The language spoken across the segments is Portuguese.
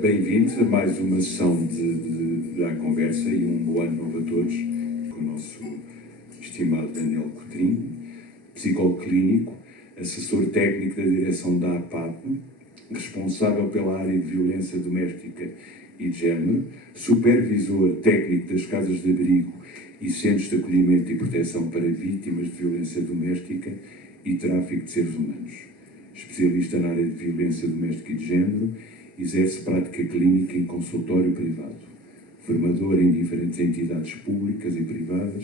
Bem-vindos a mais uma sessão da conversa e um bom ano novo a todos, com o nosso estimado Daniel Cotrim, psicólogo clínico, assessor técnico da direção da APAP, responsável pela área de violência doméstica e de género, supervisor técnico das casas de abrigo e centros de acolhimento e proteção para vítimas de violência doméstica e tráfico de seres humanos, especialista na área de violência doméstica e de género. Exerce prática clínica em consultório privado, formador em diferentes entidades públicas e privadas,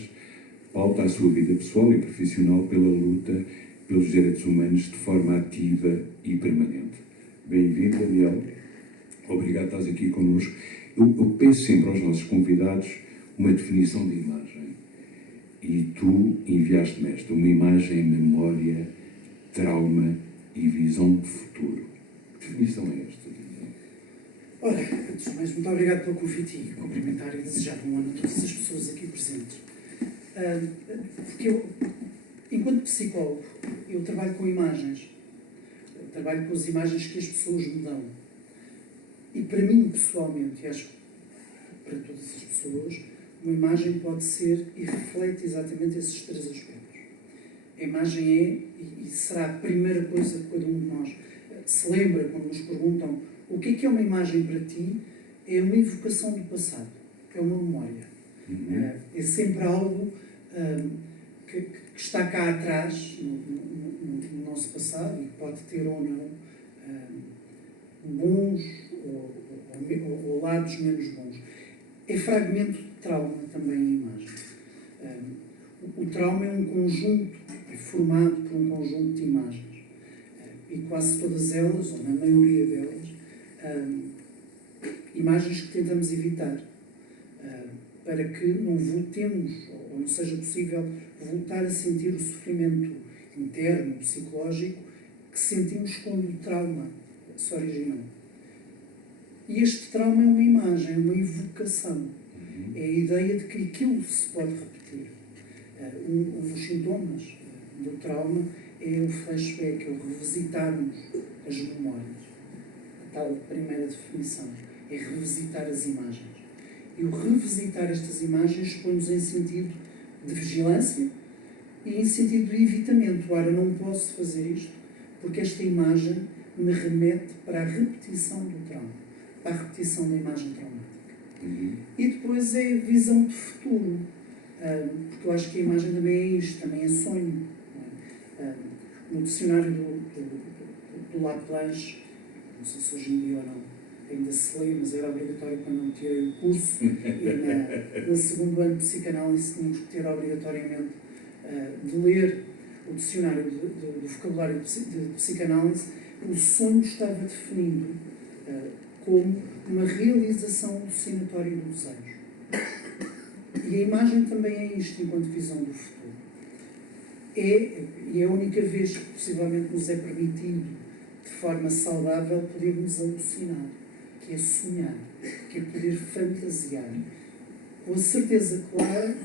pauta a sua vida pessoal e profissional pela luta pelos direitos humanos de forma ativa e permanente. Bem-vindo, Daniel. Obrigado por estás aqui connosco. Eu peço sempre aos nossos convidados uma definição de imagem. E tu enviaste-me esta, uma imagem, memória, trauma e visão de futuro. Que definição é esta? Ora, antes de mais, muito obrigado pelo convite e cumprimentar e desejar um ano a todas as pessoas aqui presentes. Porque eu, enquanto psicólogo, eu trabalho com imagens. Eu trabalho com as imagens que as pessoas me dão. E para mim, pessoalmente, e acho que para todas as pessoas, uma imagem pode ser e reflete exatamente esses três aspectos. A imagem é e será a primeira coisa que cada um de nós se lembra quando nos perguntam o que é uma imagem para ti. É uma evocação do passado, é uma memória. É sempre algo que está cá atrás, no nosso passado, e que pode ter ou não bons ou lados menos bons. É fragmento de trauma também a imagem. O trauma é um conjunto, é formado por um conjunto de imagens. E quase todas elas, ou na maioria delas, imagens que tentamos evitar, para que não voltemos, ou não seja possível voltar a sentir o sofrimento interno, psicológico, que sentimos quando o trauma se originou. E este trauma é uma imagem, é uma evocação. É a ideia de que aquilo se pode repetir. Um dos sintomas do trauma é o flashback, é o revisitarmos as memórias. A tal primeira definição é revisitar as imagens. E o revisitar estas imagens põe-nos em sentido de vigilância e em sentido de evitamento. Ora, não posso fazer isto porque esta imagem me remete para a repetição do trauma, para a repetição da imagem traumática. E depois é a visão de futuro, porque eu acho que a imagem também é isto, também é sonho. No dicionário do Laplanche, não sei se hoje em dia ou não ainda se lê, mas era obrigatório quando não tirei o curso, e no segundo ano de psicanálise tínhamos que ter obrigatoriamente de ler o dicionário do vocabulário de psicanálise. O sonho estava definido como uma realização alucinatória do desejo. E a imagem também é isto, enquanto visão do futuro. E é a única vez que possivelmente nos é permitido, de forma saudável, podermos alucinar, que é sonhar, que é poder fantasiar, com a certeza clara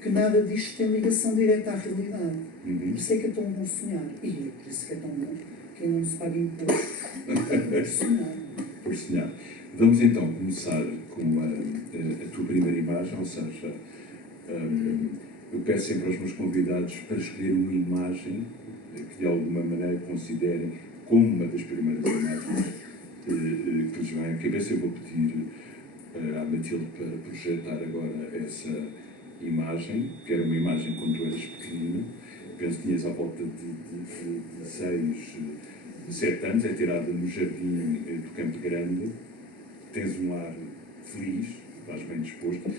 que nada disto tem ligação direta à realidade. Por isso é que é tão bom sonhar. E é por isso que é tão bom que não se paga imposto por sonhar. Por sonhar. Vamos então começar com a tua primeira imagem, ou seja, eu peço sempre aos meus convidados para escolher uma imagem que de alguma maneira considerem como uma das primeiras imagens que lhes vem à cabeça. Eu vou pedir à Matilde para projetar agora essa imagem, que era uma imagem quando tu eras pequenina. Penso que tinhas à volta de 6, 7 anos, é tirada no jardim do Campo Grande. Tens um ar feliz, estás bem disposto.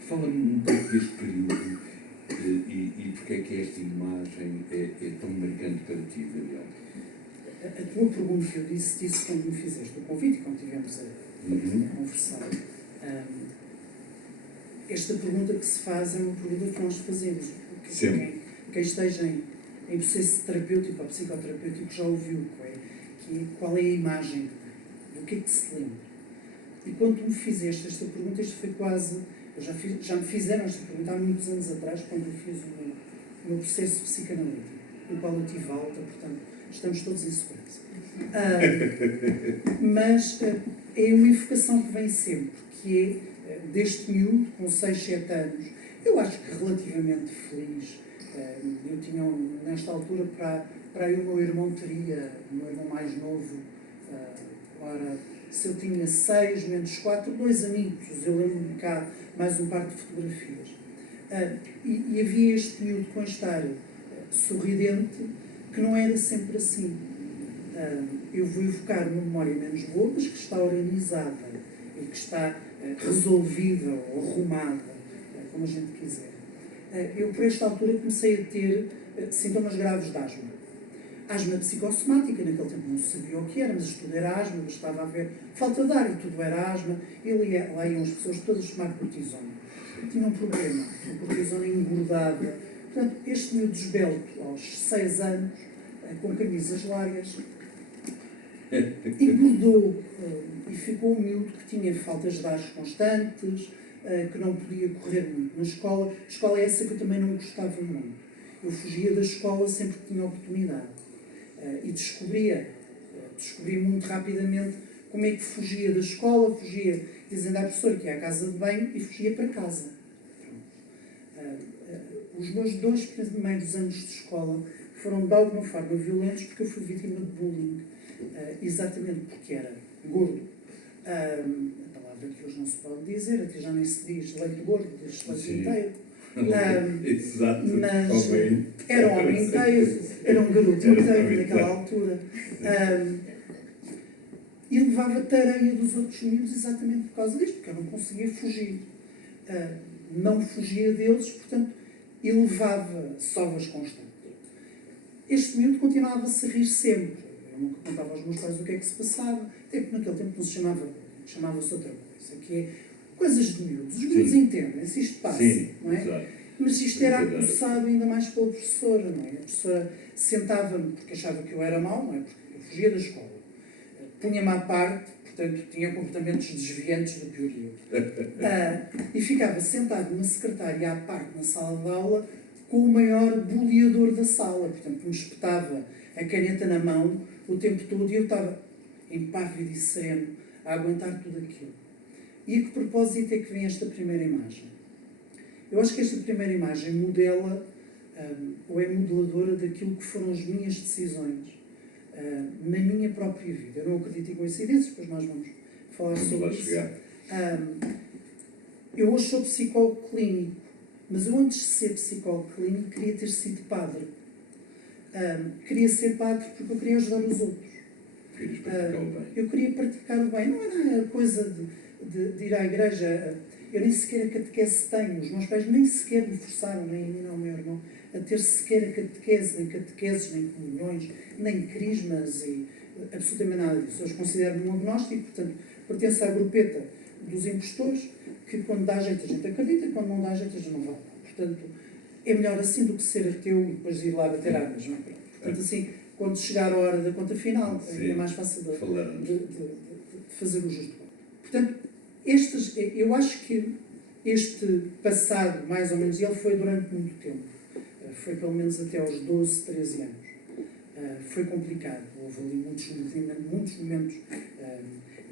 Fala-me um pouco deste período e porque é que esta imagem é tão marcante para ti, Daniel? A tua pergunta, eu disse quando me fizeste o convite, quando estivemos a conversar. Esta pergunta que se faz é uma pergunta que nós fazemos. Quem esteja em processo terapêutico ou psicoterapêutico já ouviu, qual é a imagem, do que é que se lembra. E quando tu me fizeste esta pergunta, isto foi quase... já me fizeram esta pergunta há muitos anos atrás, quando eu fiz o meu processo psicanalítico. no qual eu tive alta, portanto, estamos todos em segurança. Mas é uma evocação que vem sempre, que é deste miúdo, com 6, 7 anos, eu acho que relativamente feliz. Eu tinha, nesta altura, para aí o meu irmão teria, o meu irmão mais novo, ora, se eu tinha 6 menos 4, 2 amigos, eu lembro-me cá mais um par de fotografias. E havia este miúdo com este ar sorridente, que não era sempre assim. Eu vou evocar uma memória menos boa, mas que está organizada e que está resolvida ou arrumada, como a gente quiser. Eu, por esta altura, comecei a ter sintomas graves de asma. Asma psicossomática, naquele tempo não se sabia o que era, mas tudo era asma, bastava haver falta de ar e tudo era asma. Lá iam as pessoas todas tomar cortisona. Tinha um problema, a cortisona engordada. Portanto, este miúdo esbelto, aos 6 anos, com camisas largas, engordou e ficou um miúdo que tinha faltas de ar constantes, que não podia correr muito na escola. A escola é essa que eu também não gostava muito. Eu fugia da escola sempre que tinha oportunidade. E descobri muito rapidamente como é que fugia da escola, fugia dizendo à professora que ia à casa de banho e fugia para casa. Os meus 2 primeiros anos de escola foram de alguma forma violentos porque eu fui vítima de bullying, exatamente porque era gordo. A palavra que hoje não se pode dizer, até já nem se diz leite gordo, diz leite inteiro. Exato. Mas era um homem inteiro, era um garoto inteiro naquela altura. E levava tareia dos outros miúdos exatamente por causa disto, porque eu não conseguia fugir. Não fugia deles, portanto, e levava sovas constantes. Este miúdo continuava-se a rir sempre. Eu nunca contava aos meus pais o que é que se passava, até porque naquele tempo não se chamava-se outra coisa, que é coisas de miúdos. Os miúdos entendem-se, isto passa, não é? Exato. Mas isto era acossado ainda mais pela professora, não é? A professora sentava-me porque achava que eu era mau, não é? Porque eu fugia da escola. Punha-me à parte, portanto, tinha comportamentos desviantes do piorio. E ficava sentado numa secretária à parte na sala de aula com o maior bullyador da sala. Portanto, me espetava a caneta na mão o tempo todo e eu estava impávido e sereno a aguentar tudo aquilo. E a que propósito é que vem esta primeira imagem? Eu acho que esta primeira imagem modela ou é modeladora daquilo que foram as minhas decisões na minha própria vida. Eu não acredito em coincidências, depois nós vamos falar sobre isso. Eu hoje sou psicólogo clínico, mas eu antes de ser psicólogo clínico queria ter sido padre. Queria ser padre porque eu queria ajudar os outros. Eu queria praticar o bem. Não era a coisa de ir à igreja. Eu nem sequer a catequese tenho. Os meus pais nem sequer me forçaram, nem a mim nem ao meu irmão, a ter sequer a catequese, nem catequeses, nem comunhões, nem crismas e absolutamente nada disso. Eu os considero-me um agnóstico, portanto, pertenço à grupeta dos impostores, que quando dá jeito a gente acredita, quando não dá jeito a gente não vai. Portanto, é melhor assim do que ser ateu e depois ir lá bater armas. Não é? Portanto, assim, quando chegar a hora da conta final, é mais fácil de fazer o justo. Portanto, eu acho que este passado, mais ou menos, ele foi durante muito tempo. Foi pelo menos até aos 12, 13 anos. Foi complicado. Houve ali muitos momentos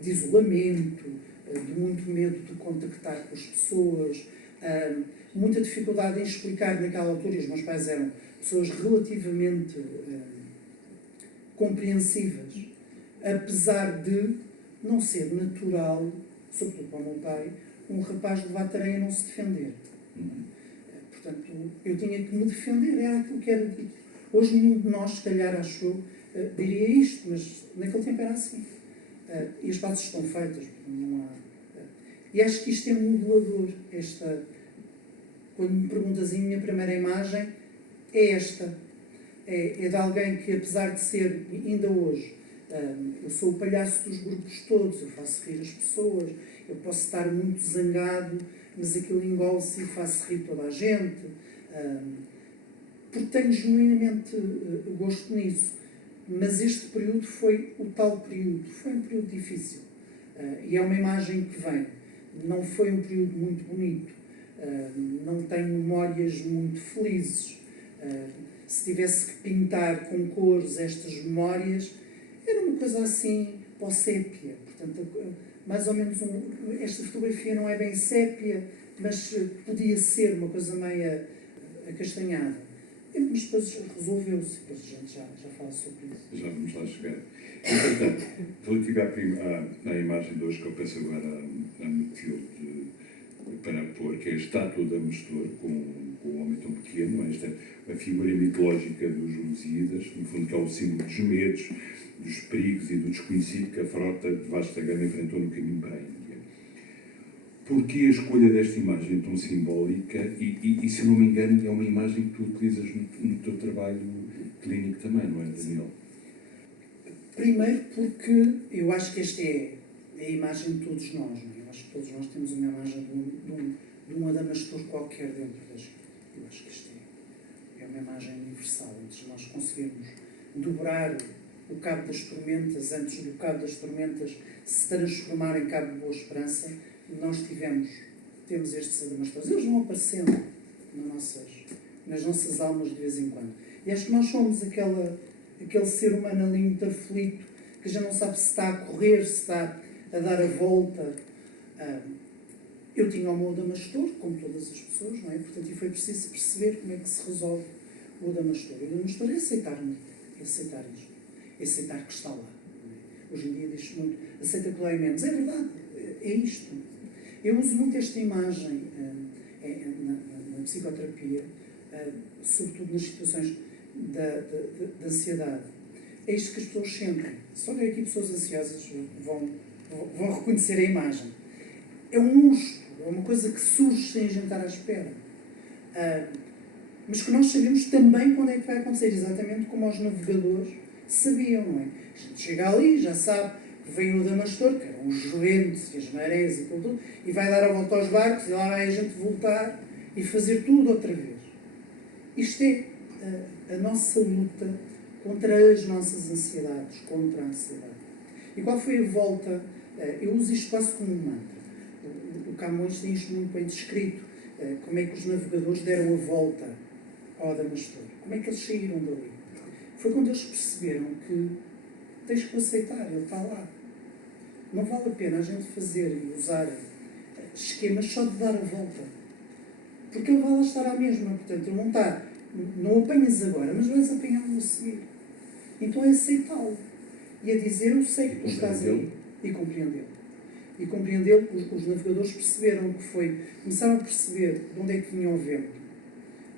de isolamento, de muito medo de contactar com as pessoas, muita dificuldade em explicar naquela altura, e os meus pais eram pessoas relativamente compreensivas, apesar de não ser natural, sobretudo para o meu pai, um rapaz levar tareia e não se defender. Portanto, eu tinha que me defender, era aquilo que era dito. Hoje nenhum de nós, se calhar, acho eu, diria isto, mas naquele tempo era assim. E as bases estão feitas, não há... E acho que isto é modelador. Quando me perguntas, a minha primeira imagem é esta. É de alguém que, apesar de ser, ainda hoje, eu sou o palhaço dos grupos todos, eu faço rir as pessoas, eu posso estar muito zangado, mas aquilo engole-se e faço rir toda a gente, porque tenho genuinamente gosto nisso. Mas este período foi o tal período, foi um período difícil. E é uma imagem que vem. Não foi um período muito bonito, não tenho memórias muito felizes. se tivesse que pintar com cores estas memórias, era uma coisa assim, para o sépia. Portanto, mais ou menos, esta fotografia não é bem sépia, mas podia ser uma coisa meio acastanhada. Mas depois resolveu-se, depois a gente já fala sobre isso. Já vamos lá chegar. Entretanto, relativo à imagem de hoje que eu peço agora a Matilde para pôr, que é a estátua da Mastor, com um homem tão pequeno, esta a figura mitológica dos Lusíadas, no fundo que é o símbolo dos medos, dos perigos e do desconhecido que a frota de vasta gama enfrentou no caminho para a Índia. Porquê a escolha desta imagem tão simbólica e, se não me engano, é uma imagem que tu utilizas no teu trabalho clínico também, não é, Daniel? Primeiro porque eu acho que esta é a imagem de todos nós, não é? Eu acho que todos nós temos uma imagem de um adamastor qualquer dentro da gente. Eu acho que isto é uma imagem universal. Antes de nós conseguirmos dobrar o cabo das tormentas, antes do cabo das tormentas se transformar em cabo de boa esperança, nós temos estes adamastores. Eles vão aparecendo nas nossas almas de vez em quando. E acho que nós somos aquele ser humano ali muito aflito, que já não sabe se está a correr, se está a dar a volta. Eu tinha o meu adamastor, como todas as pessoas, não é? Portanto, e foi preciso perceber como é que se resolve o adamastor. O adamastor é aceitar isto, é aceitar que está lá. É? Hoje em dia diz-se muito, aceita que dói menos. É verdade, é isto. Eu uso muito esta imagem na psicoterapia, sobretudo nas situações da ansiedade. É isto que as pessoas sentem. Se houver aqui pessoas ansiosas, vão reconhecer a imagem. É um monstro, é uma coisa que surge sem a gente estar à espera. Mas que nós sabemos também quando é que vai acontecer, exatamente como os navegadores sabiam, não é? A gente chega ali, já sabe que vem o Damastor, que eram os ventos e as marés e tudo, e vai dar a volta aos barcos, e lá vai a gente voltar e fazer tudo outra vez. Isto é a nossa luta contra as nossas ansiedades, contra a ansiedade. E qual foi a volta? Eu uso isto quase como um mantra. O Camões tem isto muito bem descrito. Como é que os navegadores deram a volta ao Adamastor? Como é que eles saíram dali? Foi quando eles perceberam que tens que o aceitar, ele está lá. Não vale a pena a gente fazer e usar esquemas só de dar a volta. Porque ele vai lá estar à mesma. Portanto, ele não está. Não o apanhas agora, mas vais apanhá-lo a seguir. Então é aceitá-lo. E a dizer, eu sei que tu estás aí. E compreendê-lo. E compreendê-lo, os navegadores perceberam que foi. Começaram a perceber de onde é que vinha o vento,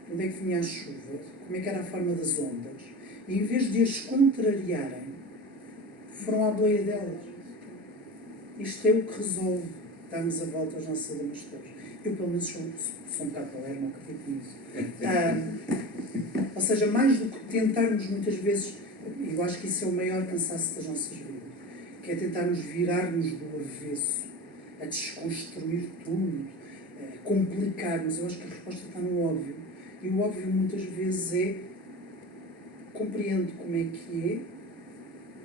de onde é que vinha a chuva, como é que era a forma das ondas. E em vez de as contrariarem, foram à boleia delas. Isto é o que resolve darmos a volta aos nossos adamastores. Eu, pelo menos, sou um bocado palermo, acredito nisso. Ou seja, mais do que tentarmos muitas vezes, eu acho que isso é o maior cansaço das nossas vidas, que é tentarmos virar-nos do avesso, a desconstruir tudo, a complicarmos. Eu acho que a resposta está no óbvio. E o óbvio muitas vezes é compreendo como é que é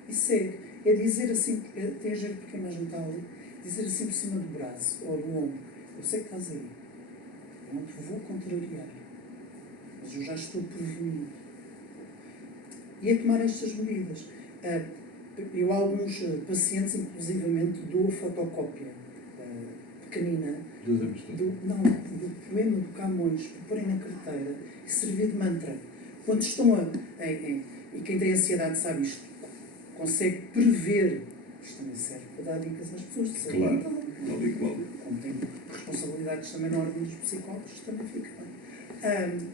e segue. É dizer assim, tem a ver porque a imagem está ali, dizer assim por cima do braço ou do ombro, eu sei que estás aí, eu não te vou contrariar, mas eu já estou prevenido. E é tomar estas medidas. Eu, a alguns pacientes, inclusivamente, dou a fotocópia pequenina do poema do Camões, para porem na carteira e servir de mantra. Quando estão e quem tem ansiedade sabe isto, consegue prever, isto também serve para dar dicas às pessoas de saúde mental. Claro. Como tem responsabilidades também na ordem dos psicólogos, também fica bem.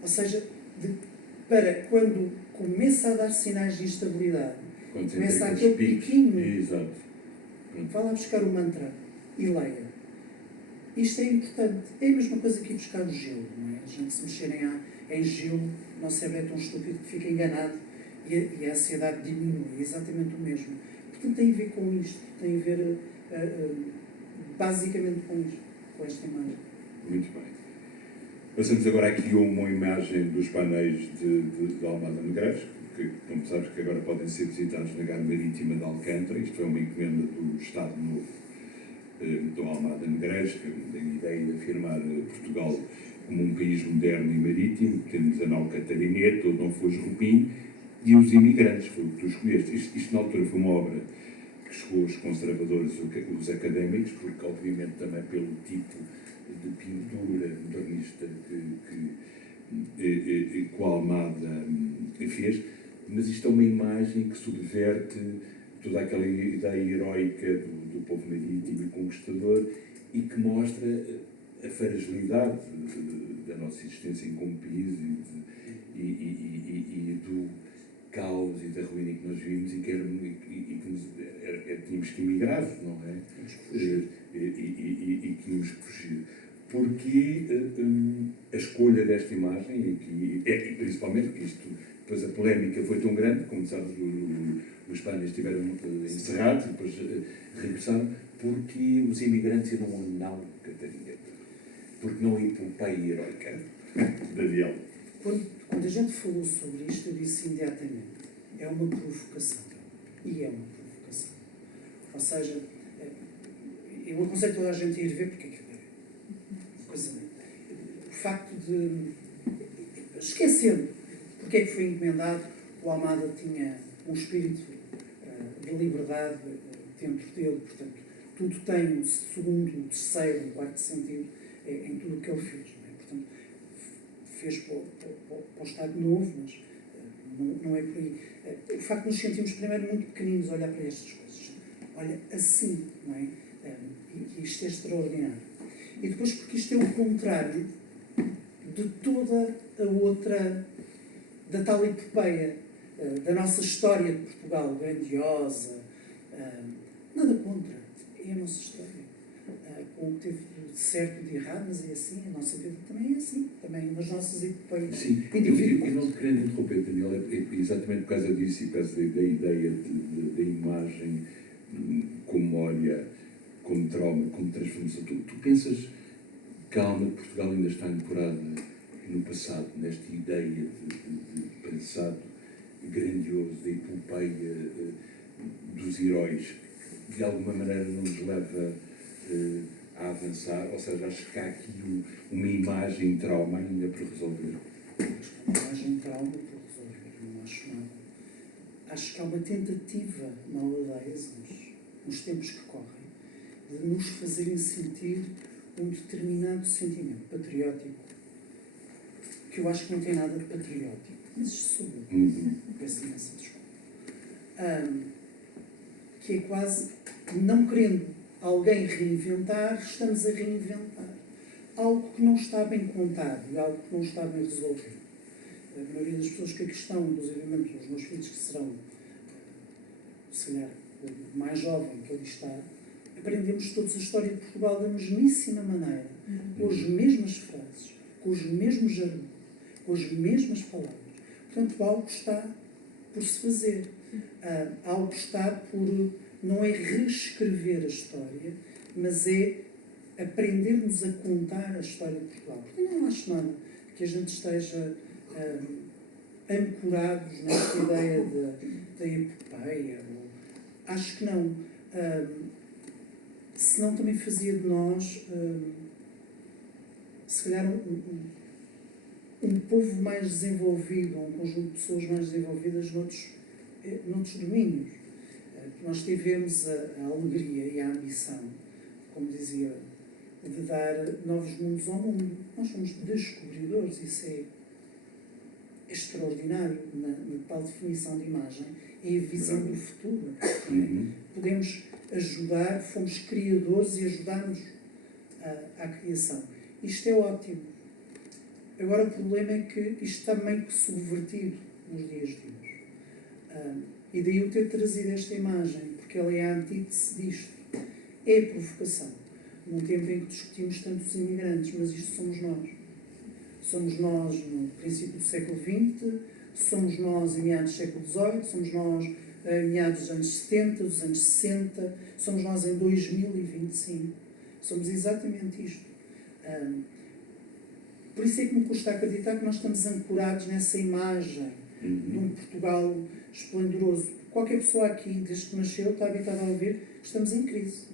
Ou seja, para quando começa a dar sinais de instabilidade, começa aquele piquinho, vá lá buscar o mantra e leia. Isto é importante. É a mesma coisa que ir buscar o gelo, não é? A gente se mexerem em gelo, o nosso cérebro é tão estúpido que fica enganado e a ansiedade diminui. É exatamente o mesmo. Portanto, tem a ver com isto. Tem a ver basicamente com isto, com esta imagem. Muito bem. Passamos agora aqui a uma imagem dos painéis de Almada Negreiros, que, como sabes, que agora podem ser visitados na Gare Marítima de Alcântara. Isto é uma encomenda do Estado Novo do Almada Negreiros, que tem a ideia de afirmar Portugal como um país moderno e marítimo, temos a Alcatarinete, ou Dom Foz Rubim, e os imigrantes, foi o que tu escolheste. Isto na altura foi uma obra que chegou aos conservadores, os académicos, porque obviamente também pelo tipo de pintura modernista que a Almada fez, mas isto é uma imagem que subverte toda aquela ideia heroica do povo marítimo e conquistador e que mostra a fragilidade da nossa existência como país e do caos e da ruína que nós vimos e que tínhamos que emigrar, não é? E que tínhamos que fugir. Porque a escolha desta imagem, e principalmente porque isto, depois a polémica foi tão grande, como sabes, os painéis estiveram encerrados e depois regressaram, porque os imigrantes iam a não Catarina, porque não ia para o pai heroica, Daniel. Quando a gente falou sobre isto, eu disse imediatamente, é uma provocação. E é uma provocação. Ou seja, eu aconselho toda a gente a ir ver porque aquilo é coisa. O facto de, esquecendo porque é que foi encomendado, o Almada tinha um espírito de liberdade dentro dele, portanto, tudo tem um segundo, um terceiro, um quarto sentido em tudo o que ele fez. Não é? Portanto, fez para o Estado Novo, mas não é por aí. O facto de nos sentirmos primeiro muito pequeninos a olhar para estas coisas. Olha, assim, não é? E isto é extraordinário. E depois porque isto é o contrário de toda a outra, da tal epopeia, da nossa história de Portugal, grandiosa, nada contra, é a nossa história. Com o que teve de certo e de errado, mas é assim, a nossa vida também é assim, também nas nossas epopeias. Sim, eu não te querendo interromper, Daniel, é exatamente por causa disso e por causa da ideia da imagem como memória, como trauma, como transformação. Tu pensas que a alma de Portugal ainda está ancorada no passado, nesta ideia de passado grandioso, da epopeia dos heróis, que de alguma maneira não nos leva a avançar, ou seja, acho que há aqui uma imagem de trauma ainda para resolver. Uma imagem de trauma para resolver, não acho nada. Acho que há uma tentativa na aldeias, nos tempos que correm, de nos fazerem sentir um determinado sentimento patriótico, que eu acho que não tem nada de patriótico, mas isto sou eu, peço imensa desculpa, que é quase, não querendo alguém reinventar, estamos a reinventar algo que não está bem contado e algo que não está bem resolvido. A maioria das pessoas que aqui estão, inclusive os meus filhos, que serão, se calhar, o mais jovem que ali está, aprendemos todos a história de Portugal da mesmíssima maneira, com as mesmas frases, com os mesmos jargões, com as mesmas palavras. Portanto, algo está por se fazer. Algo está por, não é reescrever a história, mas é aprendermos a contar a história de Portugal. Porque eu não acho nada que a gente esteja ancorados nesta ideia da epopeia. Acho que não. Senão também fazia de nós, se calhar, um povo mais desenvolvido, um conjunto de pessoas mais desenvolvidas noutros domínios. Nós tivemos a alegria e a ambição, como dizia, de dar novos mundos ao mundo. Nós somos descobridores, isso é extraordinário na tal definição de imagem, é a visão do futuro. Podemos ajudar, fomos criadores e ajudamos à criação. Isto é ótimo. Agora o problema é que isto está meio que subvertido nos dias de hoje. E daí eu ter trazido esta imagem, porque ela é a antítese disto. É a provocação. Num tempo em que discutimos tanto os imigrantes, mas isto somos nós. Somos nós no princípio do século XX, somos nós em meados do século XVIII, somos nós em meados dos anos 70, dos anos 60, somos nós em 2025. Somos exatamente isto. Por isso é que me custa acreditar que nós estamos ancorados nessa imagem de um Portugal esplendoroso. Qualquer pessoa aqui, desde que nasceu, está habitada a ouvir que estamos em crise.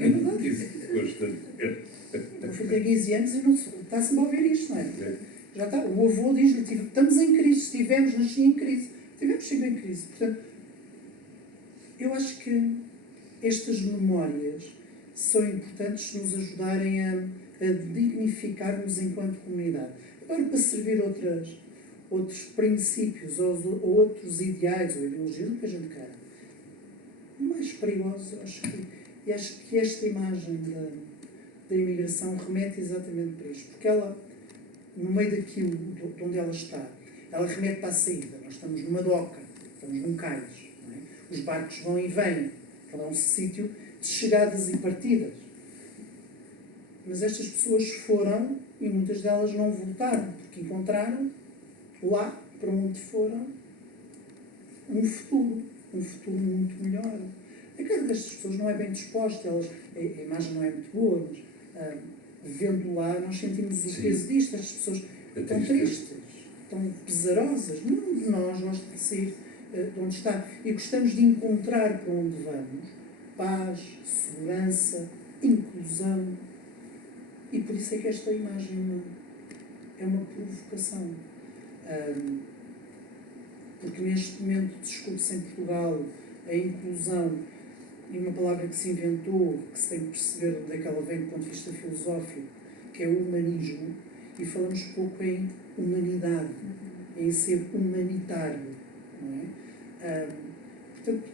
É verdade. Constantemente. O meu filho tem 15 anos e não está sempre a ouvir isto, não é? Já está. O avô diz-lhe, estamos em crise, estivemos, nasci em crise. Estivemos sempre em crise. Portanto, eu acho que estas memórias são importantes se nos ajudarem a dignificar-nos enquanto comunidade. Agora, para servir outros princípios ou outros ideais ou ideologias, o que a gente quer. O mais perigoso, eu acho que esta imagem da imigração remete exatamente para isto. Porque ela, no meio daquilo de onde ela está, ela remete para a saída. Nós estamos numa doca, estamos num cais. Não é? Os barcos vão e vêm. Aquele é um sítio de chegadas e partidas. Mas estas pessoas foram e muitas delas não voltaram, porque encontraram lá, para onde foram, um futuro muito melhor. A cara destas pessoas não é bem disposta, a imagem não é muito boa, mas vendo lá nós sentimos o peso disto. Estas pessoas estão tristes, estão pesarosas. Nenhum de nós gosta de sair de onde está. E gostamos de encontrar para onde vamos paz, segurança, inclusão. E por isso é que esta imagem é uma provocação. Porque neste momento discute-se em Portugal a inclusão, e uma palavra que se inventou, que se tem que perceber onde é que ela vem do ponto de vista filosófico, que é o humanismo, e falamos pouco em humanidade, em ser humanitário. Não é? Portanto,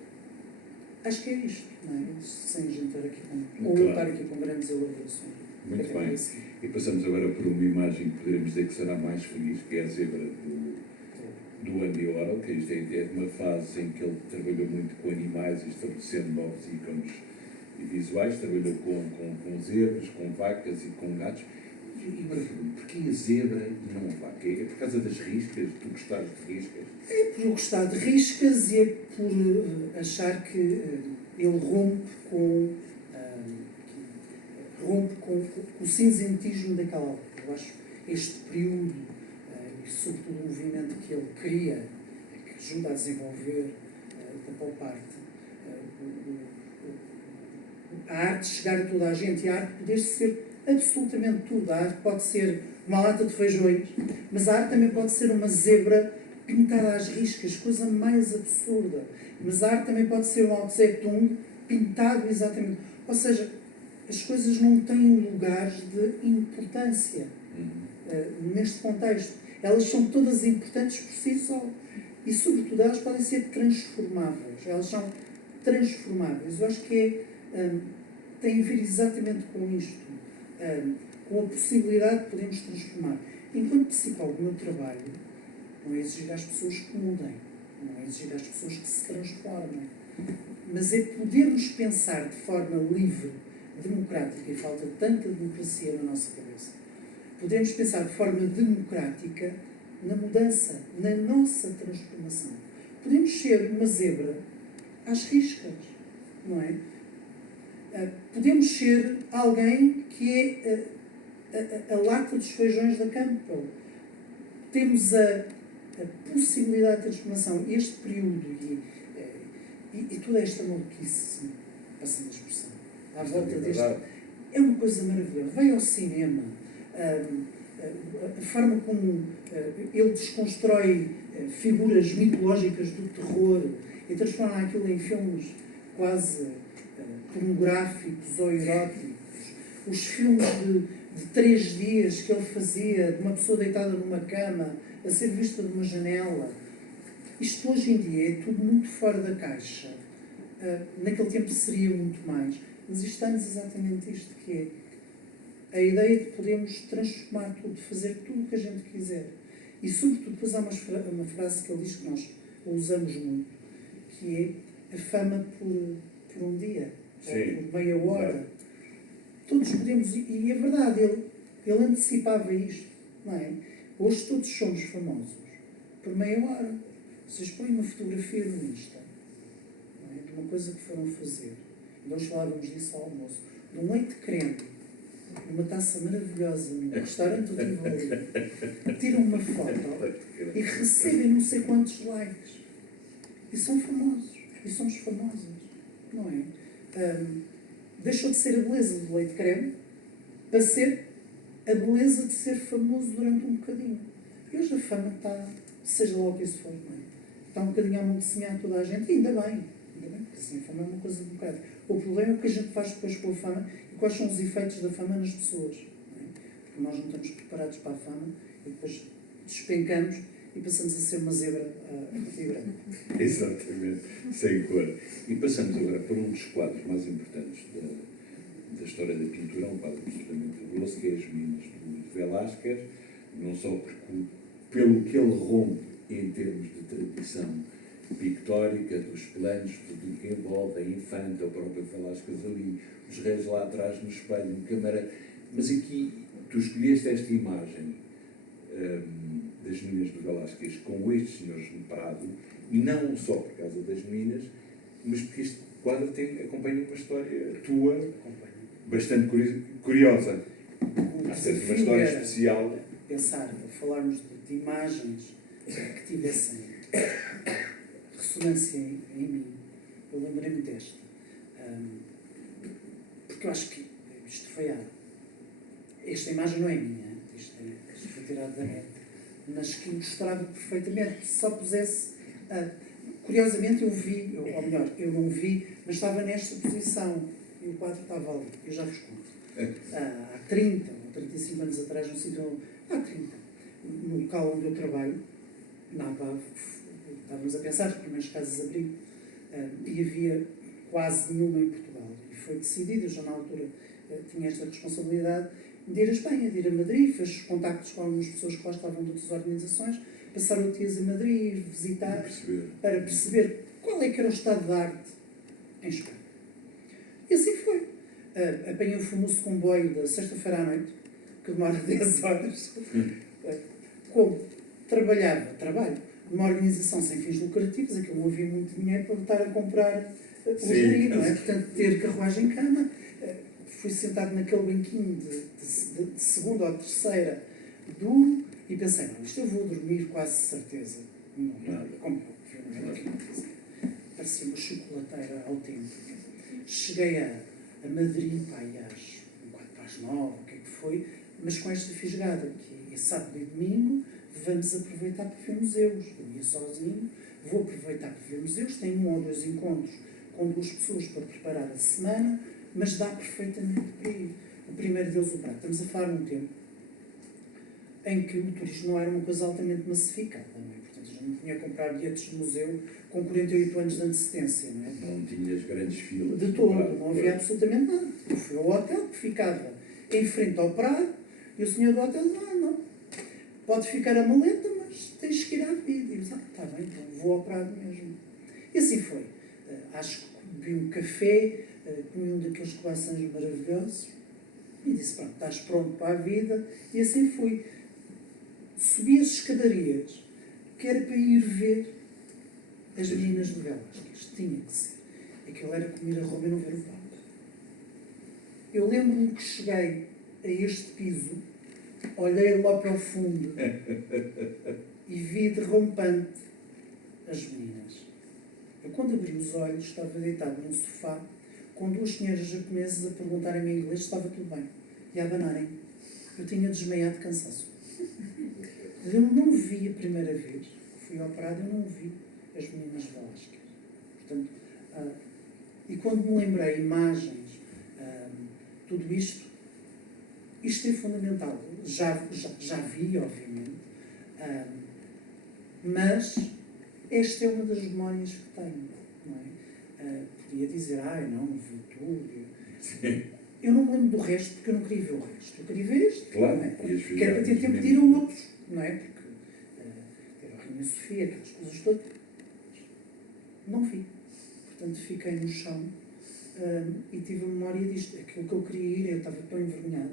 acho que é isto, não é? Sem a gente estar aqui ou eu estar aqui com grandes elaborações. Muito bem. E passamos agora por uma imagem que poderemos dizer que será mais feliz, que é a zebra do Andy Warhol, que isto é uma fase em que ele trabalhou muito com animais, estabelecendo novos ícones visuais, trabalhou com zebras, com vacas e com gatos. E agora pergunto, porquê a zebra e não a vaca? É por causa das riscas? Tu gostares de riscas? É por eu gostar de riscas e é por achar que ele rompe com o cinzentismo daquela altura. Eu acho este período, e sobretudo o movimento que ele cria, que ajuda a desenvolver, da tal parte, a arte de chegar a toda a gente e a arte poder ser absolutamente tudo. A arte pode ser uma lata de feijões, mas a arte também pode ser uma zebra pintada às riscas, coisa mais absurda. Mas a arte também pode ser um Mao Tse Tung pintado exatamente. Ou seja, as coisas não têm lugares de importância neste contexto. Elas são todas importantes por si só. E, sobretudo, elas podem ser transformáveis. Elas são transformáveis. Eu acho que tem a ver exatamente com isto. Com a possibilidade de podermos transformar. Enquanto psicólogo, o meu trabalho não é exigir às pessoas que mudem. Não é exigir às pessoas que se transformem. Mas é podermos pensar de forma livre, democrática, e falta tanta democracia na nossa cabeça. Podemos pensar de forma democrática na mudança, na nossa transformação. Podemos ser uma zebra às riscas, não é? Podemos ser alguém que é a lata dos feijões da Campbell. Temos a possibilidade de transformação. Este período e toda esta maluquice, passando a expressão, à volta deste, é uma coisa maravilhosa. Vai ao cinema, a forma como ele desconstrói figuras mitológicas do terror e transforma aquilo em filmes quase pornográficos ou eróticos. Os filmes de 3 dias que ele fazia, de uma pessoa deitada numa cama, a ser vista de uma janela. Isto hoje em dia é tudo muito fora da caixa. Naquele tempo seria muito mais. Mas isto dá-nos exatamente isto, que é a ideia de podermos transformar tudo, de fazer tudo o que a gente quiser. E, sobretudo, depois há uma frase que ele diz que nós usamos muito, que é a fama por um dia, ou por meia hora. Claro. Todos podemos, e é verdade, ele antecipava isto, não é? Hoje todos somos famosos por meia hora. Vocês põem uma fotografia no Insta, não é? De uma coisa que foram fazer. Nós falávamos disso ao almoço. De um leite creme, numa taça maravilhosa, num restaurante do Tivoli. Tiram uma foto e recebem não sei quantos likes. E são famosos. E somos famosas, não é? deixou de ser a beleza do leite creme para ser a beleza de ser famoso durante um bocadinho. E hoje a fama está, seja lá o que isso for, não é? Está um bocadinho a amontecinhar toda a gente, e ainda bem, porque assim a fama é uma coisa um bocado. O problema é o que a gente faz depois com a fama e quais são os efeitos da fama nas pessoas. Não é? Porque nós não estamos preparados para a fama e depois despencamos e passamos a ser uma zebra vibrante. Exatamente, sem cor. E passamos agora para um dos quadros mais importantes da história da pintura, um quadro absolutamente fabuloso, que é As Meninas do Velázquez, não só pelo que ele rompe em termos de tradição pictórica, dos planos, tudo o que envolve, a infanta, o próprio Velázquez ali, os reis lá atrás no espelho, no câmara. Mas aqui tu escolheste esta imagem das meninas do Velázquez com estes senhores no Prado, e não só por causa das meninas, mas porque este quadro acompanha uma história tua bastante curiosa. Há sempre uma história especial. Pensar, falarmos de imagens que tivessem ressonância em mim, eu lembrei-me desta. Porque eu acho que isto foi esta imagem não é minha, isto foi tirado da net, mas que mostrava perfeitamente, se só pusesse. Curiosamente eu vi, ou melhor, eu não vi, mas estava nesta posição e o quadro estava ali, eu já vos conto. Há 30 ou 35 anos atrás, no sítio, há 30, no local onde eu trabalho, na ABAV, estávamos a pensar nas primeiras casas de abrigo, e havia quase nenhuma em Portugal. E foi decidido, eu já na altura tinha esta responsabilidade, de ir a Espanha, de ir a Madrid, fez os contactos com algumas pessoas que lá estavam de outras organizações, passar o dias em Madrid, visitar, para perceber qual é que era o estado da arte em Espanha. E assim foi. Apanhei o famoso comboio da sexta-feira à noite, que demora 10 horas. Como trabalho numa organização sem fins lucrativos, aquilo não havia muito dinheiro para estar a comprar os livros, não é? Portanto, ter carruagem em cama. Fui sentado naquele banquinho de segunda ou terceira, duro, e pensei, não, isto eu vou dormir quase certeza. Não, nada, como parecia uma chocolateira autêntica. Cheguei a Madrid, às 8h45, o que é que foi, mas com esta fisgada, que é sábado e domingo, vamos aproveitar para ver museus. Eu ia sozinho, vou aproveitar para ver museus, tenho 1 ou 2 encontros com 2 pessoas para preparar a semana, mas dá perfeitamente para ir. O primeiro deles, o Prado. Estamos a falar num tempo em que o turismo não era uma coisa altamente massificada, não é? Portanto, eu não tinha que comprar bilhetes de museu com 48 anos de antecedência, não é? Não tinhas grandes filas. De todo, não havia absolutamente nada. Eu fui ao hotel, que ficava em frente ao Prado, e o senhor do hotel disse, não, pode ficar a maleta, mas tens que ir à vida. E eu disse, está bem, então vou ao Prado mesmo. E assim foi. Acho que bebi um café, comi um daqueles croissants maravilhosos, e disse, pronto, estás pronto para a vida, e assim fui. Subi as escadarias, que era para ir ver as meninas do Velázquez. Tinha que ser. Aquilo era comer a Roma e não ver o Papa. Eu lembro-me que cheguei a este piso, olhei lá para o fundo e vi derrompante as meninas. Eu, quando abri os olhos, estava deitado num sofá com 2 senhoras japonesas a perguntarem-me em inglês se estava tudo bem e a abanarem. Eu tinha desmaiado de cansaço. Eu não vi a primeira vez, fui ao Prado, eu não vi as meninas de Velázquez. Portanto, e quando me lembrei imagens, tudo isto é fundamental. Já vi, obviamente, mas esta é uma das memórias que tenho. Não é? Podia dizer, não vi tudo. Sim. Eu não me lembro do resto porque eu não queria ver o resto. Eu queria ver este. Claro, não é? Que era para ter tempo de ir a outros, não é? Porque era a Rainha Sofia, aquelas coisas todas. Não vi. Portanto, fiquei no chão e tive a memória disto. Aquilo que eu queria ir, eu estava tão envergonhado,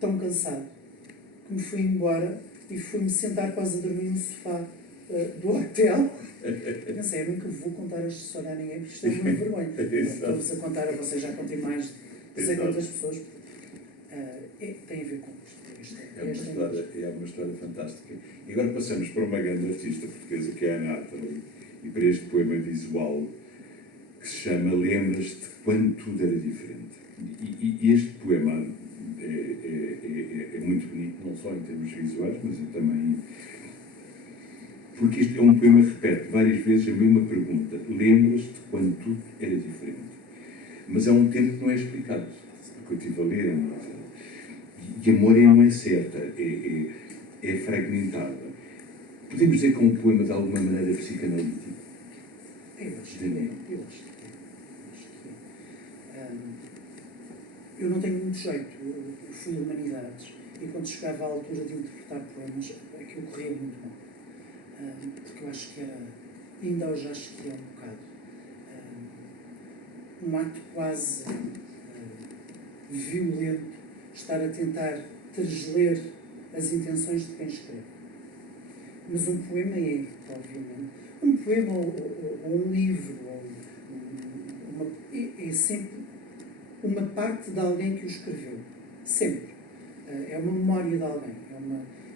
tão cansado, que me fui embora e fui-me sentar quase a dormir no sofá do hotel. Pensei, eu nunca vou contar esta história a ninguém, porque isto é uma vergonha. Estou-vos a contar a vocês, já contei mais de sei quantas pessoas. Tem a ver com isto. É uma história fantástica. E agora passamos para uma grande artista portuguesa, que é a Ana Atali, e para este poema visual que se chama Lembras-te quando tudo era diferente. E este poema é muito bonito, não só em termos visuais, mas também... Porque isto é um poema que repete várias vezes a mesma pergunta. Lembras-te quando tudo era diferente? Mas há um tempo que não é explicado, porque eu estive a ler. E a memória não é certa, é fragmentada. Podemos dizer que é um poema de alguma maneira psicanalítico? Eu acho que é. Eu não tenho muito jeito, eu fui de humanidades, e quando chegava à altura de interpretar poemas, aquilo corria muito mal. Porque eu acho que era, ainda hoje acho que é um bocado, um ato quase violento, estar a tentar transler as intenções de quem escreve. Mas um poema é, obviamente, um poema ou um livro, é sempre uma parte de alguém que o escreveu. Sempre. É uma memória de alguém,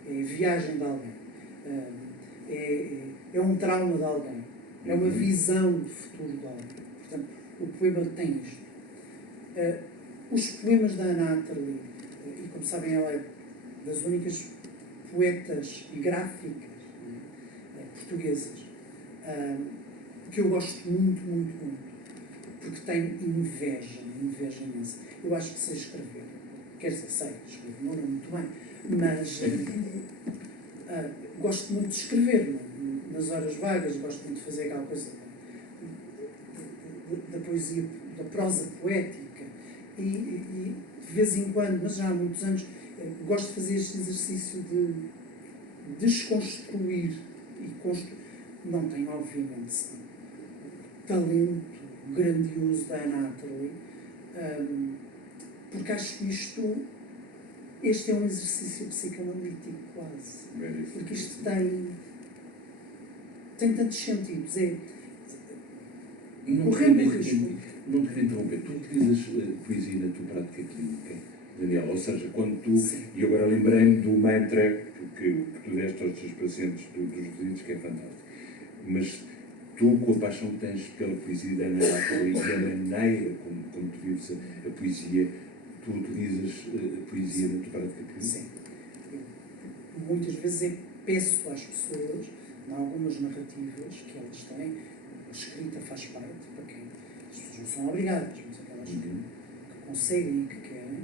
é a viagem de alguém, é um trauma de alguém, é uma visão de futuro de alguém. Portanto, o poema tem isto. Os poemas da Ana Atterley, e como sabem, ela é das únicas poetas e gráficas portuguesas que eu gosto muito, muito, muito, porque tem inveja imensa. Eu acho que sei escrever, quer dizer, sei escrever, não é muito bem, mas gosto muito de escrever, nas horas vagas, gosto muito de fazer aquela coisa da poesia, da prosa poética, e de vez em quando, mas já há muitos anos, gosto de fazer este exercício de desconstruir e construir. Não tenho, obviamente, talento grandioso da Ana Atterley, porque acho que este é um exercício psicanalítico quase, porque isto tem tantos sentidos. Correndo o risco. Não te quero interromper, tu utilizas poesia na tua prática clínica, Daniel? Ou seja, quando tu... Sim. E agora lembrei-me do mantra que tu deste aos teus pacientes dos visitantes, que é fantástico. Mas tu, com a paixão que tens pela poesia da Ana Atterley e a maneira como tu vives a poesia, tu utilizas a poesia na tua prática clínica? Sim. Muitas vezes peço às pessoas, em algumas narrativas que elas têm, a escrita faz parte, para quem as pessoas não são obrigadas, mas aquelas que conseguem e que querem,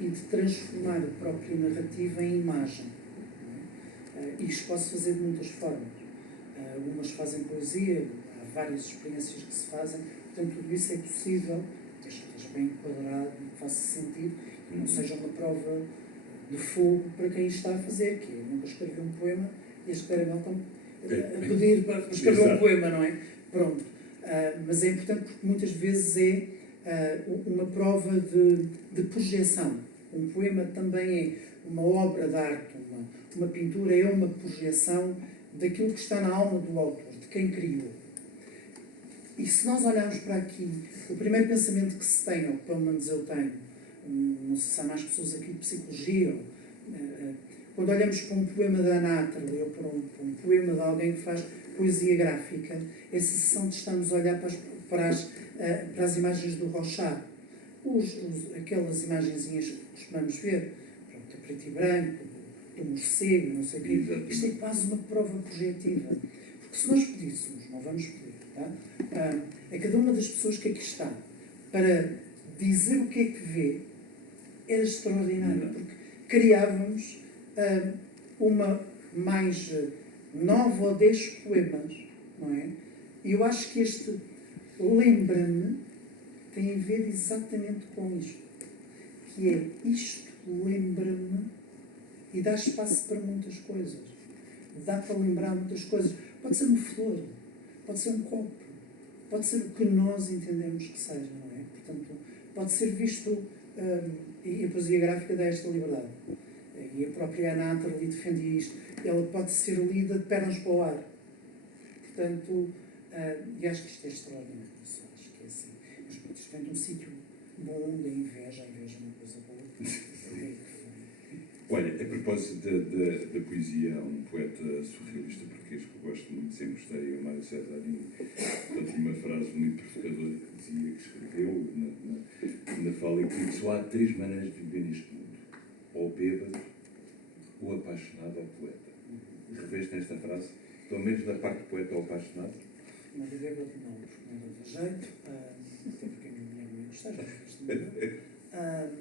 e de transformar a própria narrativa em imagem. E isto pode-se fazer de muitas formas. Algumas fazem poesia, há várias experiências que se fazem, portanto tudo isso é possível, desde que esteja bem enquadrado, que faça sentido, e não seja uma prova de fogo para quem está a fazer, que é nunca escrever um poema e as caramel estão a pedir para escrever um poema, não é? Pronto. Mas é importante porque muitas vezes é uma prova de projeção. Um poema também é uma obra de arte, uma pintura é uma projeção daquilo que está na alma do autor, de quem criou. E se nós olharmos para aqui, o primeiro pensamento que se tem, ou pelo menos eu tenho, não sei se há mais pessoas aqui de psicologia, quando olhamos para um poema da Ana Atterley ou para um poema de alguém que faz poesia gráfica, é a sensação de estarmos a olhar para as imagens do Rochard. Aquelas imagenzinhas que costumamos ver, pronto, a preto e branco, do morcego, não sei o quê. Isto é quase uma prova projetiva. Porque se nós pedíssemos, não vamos pedir, tá? A cada uma das pessoas que aqui está, para dizer o que é que vê, era extraordinário, porque criávamos uma mais 9 ou 10 poemas, não é? E eu acho que este lembra-me tem a ver exatamente com isto, que é isto lembra-me e dá espaço para muitas coisas. Dá para lembrar muitas coisas. Pode ser uma flor, pode ser um copo, pode ser o que nós entendemos que seja, não é? Portanto, pode ser visto, e a poesia gráfica dá esta liberdade. E a própria Ana Atterley defendia isto. Ela pode ser lida de pernas para o ar. Portanto, e acho que isto é extraordinário. Acho que é assim. Mas isto vem de um sítio bom, da inveja. A inveja é uma coisa boa. Olha, a propósito da poesia, há um poeta surrealista português que eu gosto muito, sempre gostei, o Mário Cesarini. Ele tinha uma frase muito provocadora que dizia, que escreveu na fala, que só há 3 maneiras de viver neste mundo: ou bêbado, ou apaixonado, ou poeta. Reveste nesta frase, pelo menos da parte poeta ou apaixonado? Não de bêbado, não, porque não dava jeito, até porque a minha mulher não ia gostar, já gosto.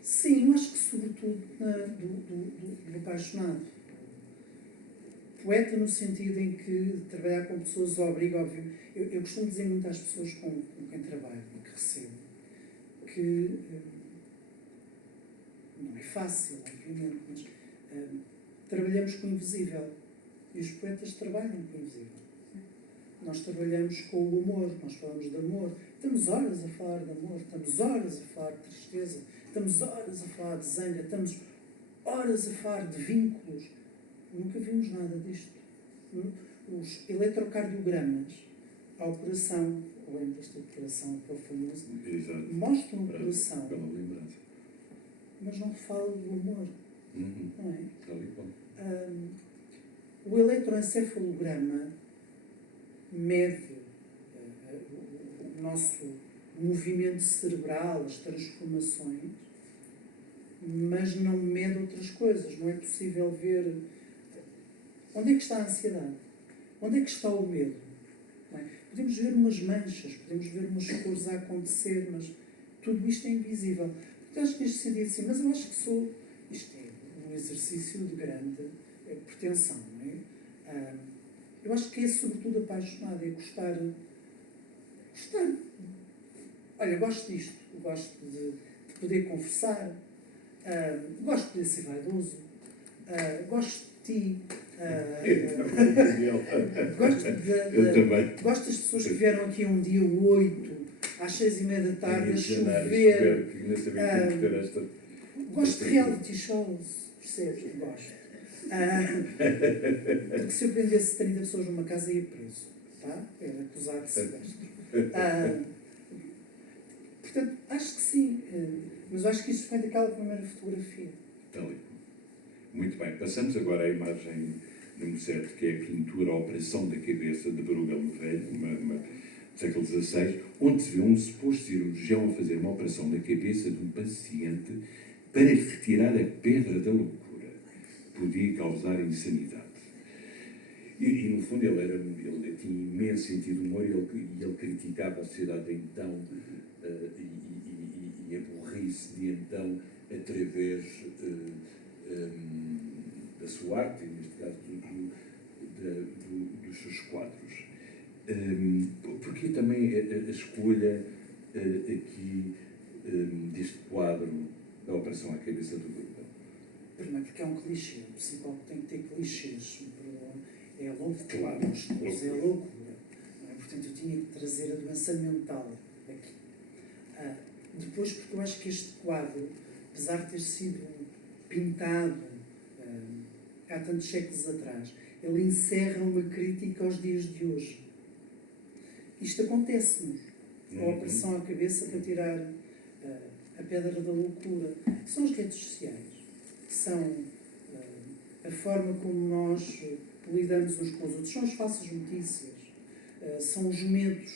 Sim, eu acho que sobretudo do apaixonado. Poeta no sentido em que trabalhar com pessoas obriga, óbvio. Eu costumo dizer muito às pessoas com quem trabalho e que recebo que não é fácil, obviamente, mas trabalhamos com o invisível e os poetas trabalham com o invisível. Nós trabalhamos com o amor, nós falamos de amor, estamos horas a falar de amor, estamos horas a falar de tristeza, estamos horas a falar de zanga, estamos horas a falar de vínculos. Nunca vimos nada disto. Os eletrocardiogramas ao coração, lembras-te do coração, aquele famoso, Exato. mostram o coração, Pela lembrança. mas não falam do amor. Não é? Tal e qual. O eletroencefalograma mede o nosso movimento cerebral, as transformações, mas não mede outras coisas. Não é possível ver onde é que está a ansiedade, onde é que está o medo. Não é? Podemos ver umas manchas, podemos ver umas cores a acontecer, mas tudo isto é invisível. Portanto, acho que neste sentido assim, mas eu acho que isto é um exercício de grande pretensão, não é? Eu acho que é sobretudo apaixonado, é gostar. Olha, gosto disto, gosto de poder conversar, gosto de poder ser vaidoso, gosto de ti. Gosto das pessoas que vieram aqui um dia 8, às 6h30 da tarde, a chover. Gosto de reality shows, percebes? Gosto. Porque se eu prendesse 30 pessoas numa casa ia preso, tá? Era acusado de sequestro. Portanto, acho que sim, mas acho que isso foi daquela primeira fotografia. Tal. Muito bem, passamos agora à imagem número 7, que é a pintura A Operação da Cabeça, de Bruegel o Velho, do século XVI, onde se vê um suposto cirurgião a fazer uma operação da cabeça de um paciente para lhe retirar a pedra da loucura. Podia causar insanidade. E no fundo, ele tinha imenso sentido de humor e ele criticava a sociedade de então e a burrice de então através da sua arte, neste caso dos seus quadros. Porquê também a escolha aqui deste quadro da Operação à Cabeça do Bruegel? Primeiro porque é um clichê, o psicólogo tem que ter clichês, é a loucura, claro, é a loucura. Portanto, eu tinha que trazer a doença mental aqui. Depois, porque eu acho que este quadro, apesar de ter sido pintado há tantos séculos atrás, ele encerra uma crítica aos dias de hoje. Isto acontece-nos. A operação à cabeça para tirar a pedra da loucura. São as redes sociais, são a forma como nós lidamos uns com os outros, são as falsas notícias, são os medos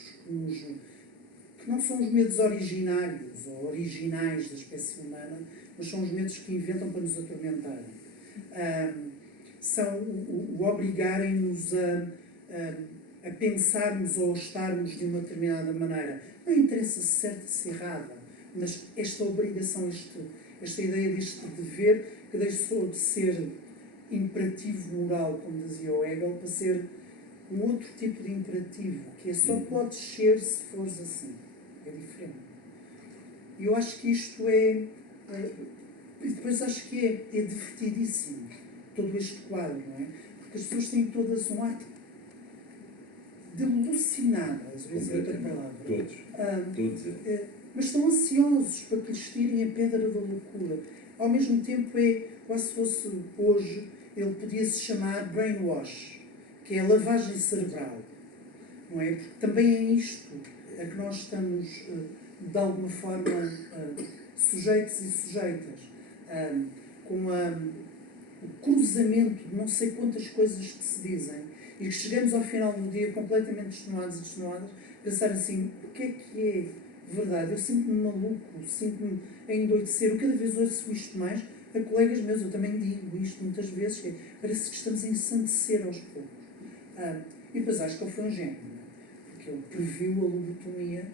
que não são os medos originários ou originais da espécie humana, mas são os medos que inventam para nos atormentarem. São o obrigarem-nos a pensarmos ou estarmos de uma determinada maneira. Não interessa se certa ou se errada, mas esta obrigação, esta ideia deste dever que deixou de ser imperativo moral, como dizia o Hegel, para ser um outro tipo de imperativo, que é só podes ser se fores assim. É diferente. E eu acho que isto e depois acho que é divertidíssimo, todo este quadro, não é? Porque as pessoas têm todas um ar de alucinadas, às vezes é outra palavra. Todos. Mas estão ansiosos para que lhes tirem a pedra da loucura. Ao mesmo tempo quase se fosse hoje, ele podia-se chamar brainwash, que é a lavagem cerebral, não é? Porque também é isto a que nós estamos, de alguma forma, sujeitos e sujeitas. com o cruzamento de não sei quantas coisas que se dizem e que chegamos ao final do dia completamente destenuados e destenuadas, pensar assim, o que é verdade? Eu sinto-me maluco, sinto-me a endoidecer, eu cada vez ouço isto mais a colegas meus, eu também digo isto muitas vezes, que parece que estamos a ensandecer aos poucos. E depois acho que ele foi um gênio, porque ele previu a lobotomia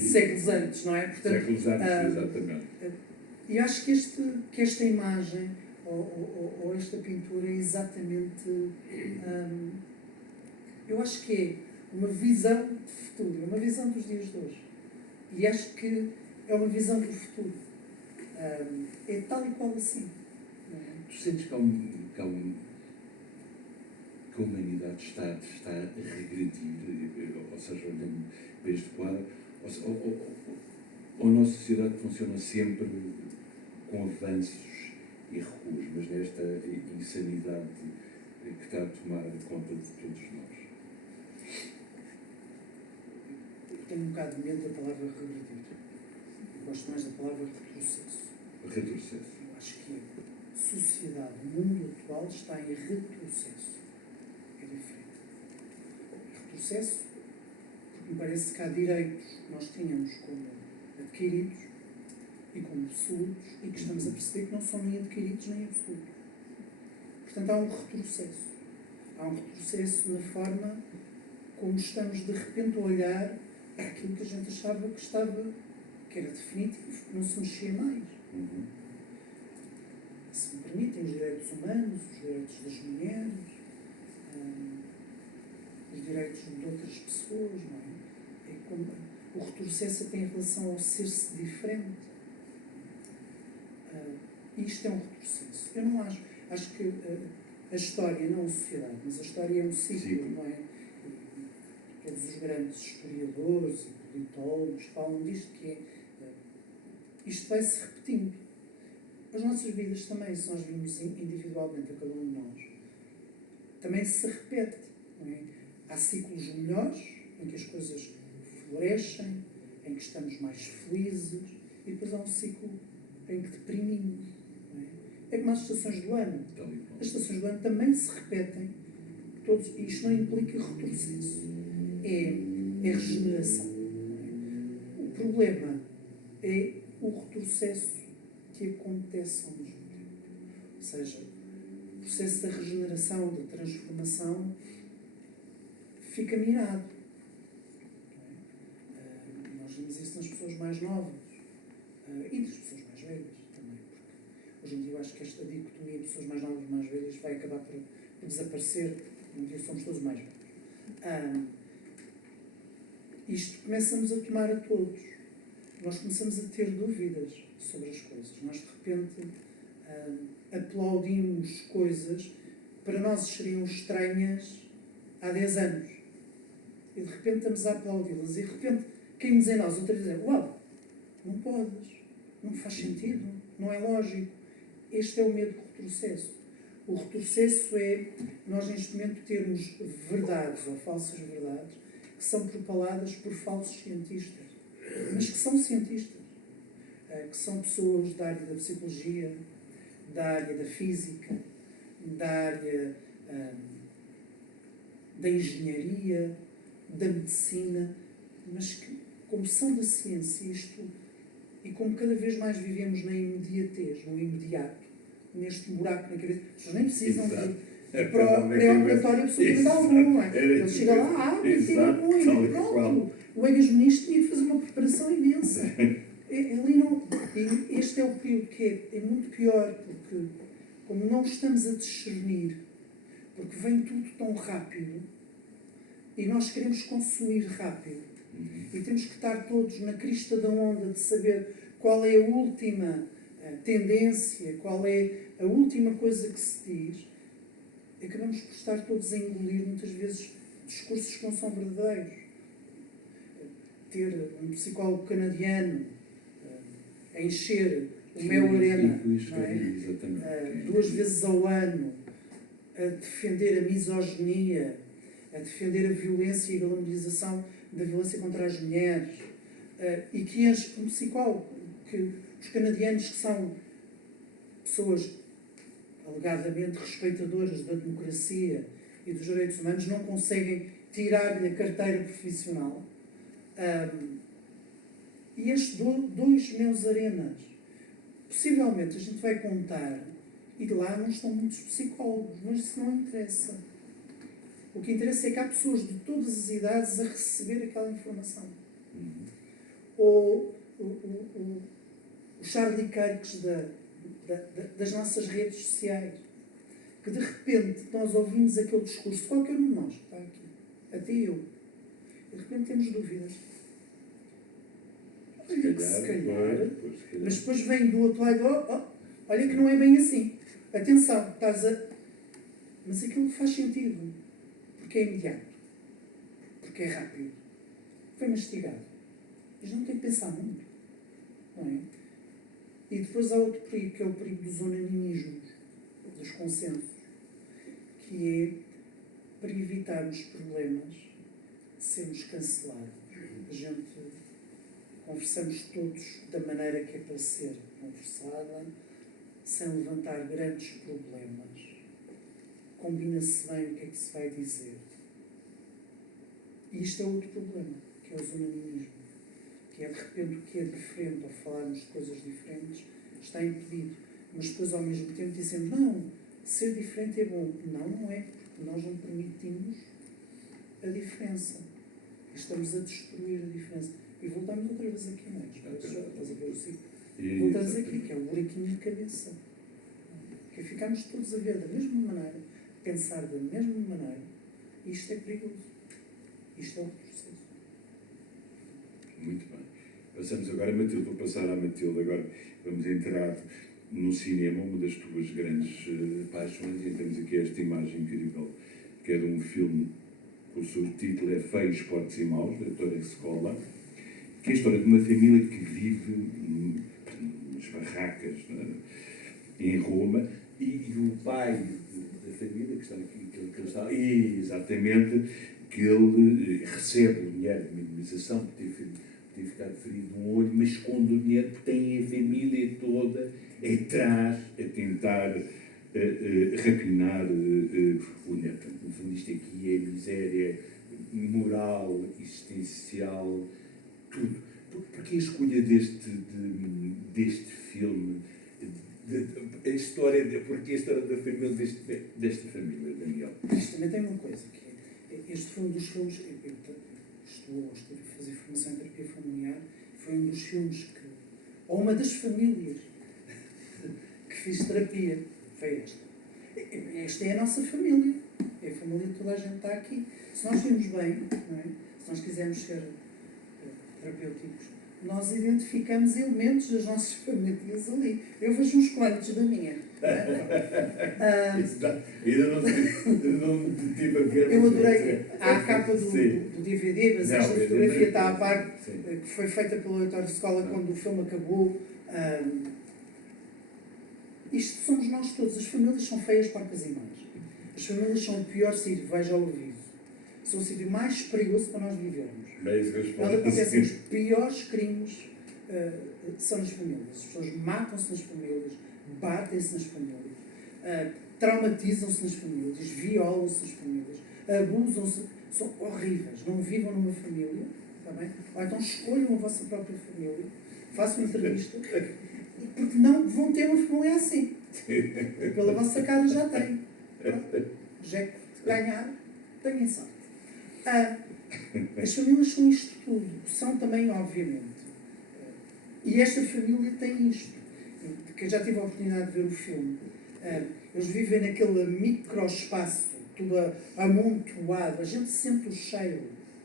séculos antes, não é? Portanto, séculos antes, exatamente. E acho que esta imagem ou esta pintura é exatamente, eu acho que é uma visão de futuro, uma visão dos dias de hoje. E acho que é uma visão do futuro. É tal e qual assim. Não é? Tu sentes que a humanidade está a regredir, ou seja, olhando para este quadro, ou a nossa sociedade funciona sempre com avanços e recuos, mas nesta insanidade que está a tomar conta de todos nós? Tenho um bocado de medo da palavra regredir. Gosto mais da palavra retrocesso. Retrocesso. Eu acho que a sociedade, o mundo atual está em retrocesso. É diferente. Retrocesso, porque me parece que há direitos que nós tínhamos como adquiridos e como absolutos e que estamos a perceber que não são nem adquiridos nem absolutos. Portanto, há um retrocesso. Há um retrocesso na forma como estamos de repente a olhar para aquilo que a gente achava que era definitivo, que não se mexia mais. Se me permitem, os direitos humanos, os direitos das mulheres, os direitos de outras pessoas, não é? É como o retrocesso tem em relação ao ser-se diferente. Isto é um retrocesso. Eu não acho. Acho que a história, não a sociedade, mas a história é um ciclo, não é? Todos os grandes historiadores e politólogos falam disto, que é isto vai se repetindo. As nossas vidas também, se nós vimos individualmente a cada um de nós, também se repete. Não é? Há ciclos melhores, em que as coisas florescem, em que estamos mais felizes, e depois há um ciclo em que deprimimos. Não é como as estações do ano. As estações do ano também se repetem. Todos, e isto não implica retrocesso. É regeneração. O problema é o retrocesso que acontece ao mesmo tempo. Ou seja, o processo da regeneração, da transformação, fica mirado. Nós vemos isso nas pessoas mais novas e nas pessoas mais velhas também. Porque hoje em dia eu acho que esta dicotomia de pessoas mais novas e mais velhas vai acabar por desaparecer. Um dia somos todos mais velhos. Isto começa-nos a tomar a todos. Nós começamos a ter dúvidas sobre as coisas. Nós, de repente, aplaudimos coisas que para nós seriam estranhas há 10 anos. E, de repente, estamos a aplaudi-las. E, de repente, caímos em nós outra vez dizer, uau, não podes, não faz sentido, não é lógico. Este é o medo do retrocesso. O retrocesso é nós, neste momento, termos verdades ou falsas verdades que são propaladas por falsos cientistas, mas que são cientistas, que são pessoas da área da psicologia, da área da física, da área da engenharia, da medicina, mas que, como são da ciência, e como cada vez mais vivemos na imediatez, no imediato, neste buraco na cabeça, as pessoas nem precisam de pré-operatório absolutamente algum, não é? Ele chega lá, tira muito, e pronto. O ex-ministro tinha que fazer uma preparação imensa. Ali não, e este é o período que é muito pior, porque como não estamos a discernir, porque vem tudo tão rápido, e nós queremos consumir rápido, e temos que estar todos na crista da onda de saber qual é a última tendência, qual é a última coisa que se diz, acabamos por estar todos a engolir, muitas vezes, discursos que não são verdadeiros. Ter um psicólogo canadiano a encher o Mel Arena, não é? 2 vezes ao ano, a defender a misoginia, a defender a violência e a glamorização da violência contra as mulheres, e que enche um psicólogo, que os canadianos que são pessoas alegadamente respeitadoras da democracia e dos direitos humanos não conseguem tirar-lhe a carteira profissional. E estes dois meus arenas, possivelmente a gente vai contar, e lá não estão muitos psicólogos, mas isso não interessa. O que interessa é que há pessoas de todas as idades a receber aquela informação. Ou o Charlie Kirk das nossas redes sociais, que de repente nós ouvimos aquele discurso, qualquer um de nós que está aqui, até eu, e de repente temos dúvidas. Se calhar, mas depois vem do outro lado, olha que não é bem assim. Atenção, estás a... Mas aquilo faz sentido, porque é imediato, porque é rápido, foi mastigado. Mas não tem que pensar muito, não é? E depois há outro perigo, que é o perigo dos unanimismos, dos consensos, que é, para evitarmos problemas, sermos cancelados. A gente conversamos todos da maneira que é para ser conversada, sem levantar grandes problemas. Combina-se bem o que é que se vai dizer. E isto é outro problema, que é os unanimismos. Que é, de repente, o que é diferente, ao falarmos de coisas diferentes, está impedido. Mas depois, ao mesmo tempo, dizemos, não, ser diferente é bom. Não, não é, porque nós não permitimos a diferença. Estamos a destruir a diferença. E voltamos outra vez aqui, não é? Estás a ver o ciclo? Voltamos aqui, que é o buraquinho de cabeça. Que ficamos todos a ver da mesma maneira, pensar da mesma maneira, e isto é perigoso. Isto é o processo. Muito bem. Passamos agora a Matilde. Vou passar à Matilde. Agora vamos entrar no cinema, uma das tuas grandes paixões, e temos aqui esta imagem incrível, que é de um filme, o seu título é Feios, Fortes e Maus, da Ettore Scola, que é a história de uma família que vive nas barracas, em Roma, e o pai da família, que está aqui, que ele está, exatamente, que ele recebe o dinheiro de minimização, por ter ficado ferido no olho, mas esconde o dinheiro porque tem a família toda atrás a tentar rapinar o neto. No fundo, isto aqui é miséria moral, existencial, tudo. Porque a escolha deste filme, porque a história da família, desta família, Daniel? Isto também tem uma coisa, que é, este foi um dos filmes, estive a fazer formação em terapia familiar, foi um dos filmes que, ou uma das famílias que fiz terapia, foi esta. Esta é a nossa família, é a família de toda a gente está aqui. Se nós vimos bem, não é? Se nós quisermos ser terapêuticos, nós identificamos elementos das nossas famílias ali. Eu vejo uns quantos da minha. Ainda não tive a ver. Eu adorei. Há a capa do DVD, mas esta fotografia está à parte, que foi feita pelo Ettore Scola quando o filme acabou. Isto somos nós todos. As famílias são feias, porcas e más. As famílias são o pior sítio, veja ao aviso. São o sítio mais perigoso para nós vivermos. Onde acontecem os piores crimes são nas famílias. As pessoas matam-se nas famílias, batem-se nas famílias, traumatizam-se nas famílias, violam-se nas famílias, abusam-se. São horríveis. Não vivam numa família, está bem? Ou então escolham a vossa própria família, façam entrevista, porque não vão ter uma família assim. Pela vossa cara já tem. Já que ganhar, tenham sorte. As famílias são isto tudo. São também, obviamente. E esta família tem isto. Que eu já tive a oportunidade de ver o filme. Eles vivem naquele microespaço, tudo amontoado. A gente sente o cheiro,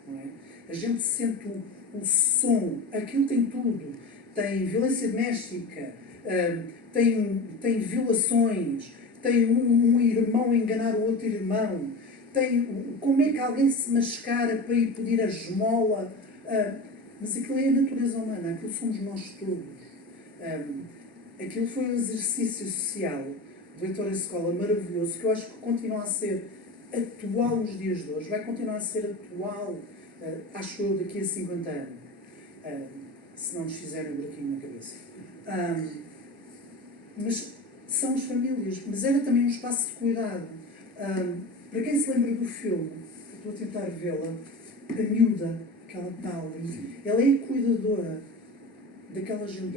não é? A gente sente o som. Aquilo tem tudo. Tem violência doméstica, tem violações, tem um irmão a enganar o outro irmão, tem como é que alguém se mascara para ir pedir a esmola. Mas aquilo é a natureza humana, aquilo somos nós todos. Aquilo foi um exercício social do Ettore Scola maravilhoso, que eu acho que continua a ser atual nos dias de hoje, vai continuar a ser atual, acho eu, daqui a 50 anos, se não nos fizerem um buraquinho na cabeça. Mas são as famílias, mas era também um espaço de cuidado. Para quem se lembra do filme, estou a tentar vê-la, a miúda que ela está ali, ela é cuidadora daquela gente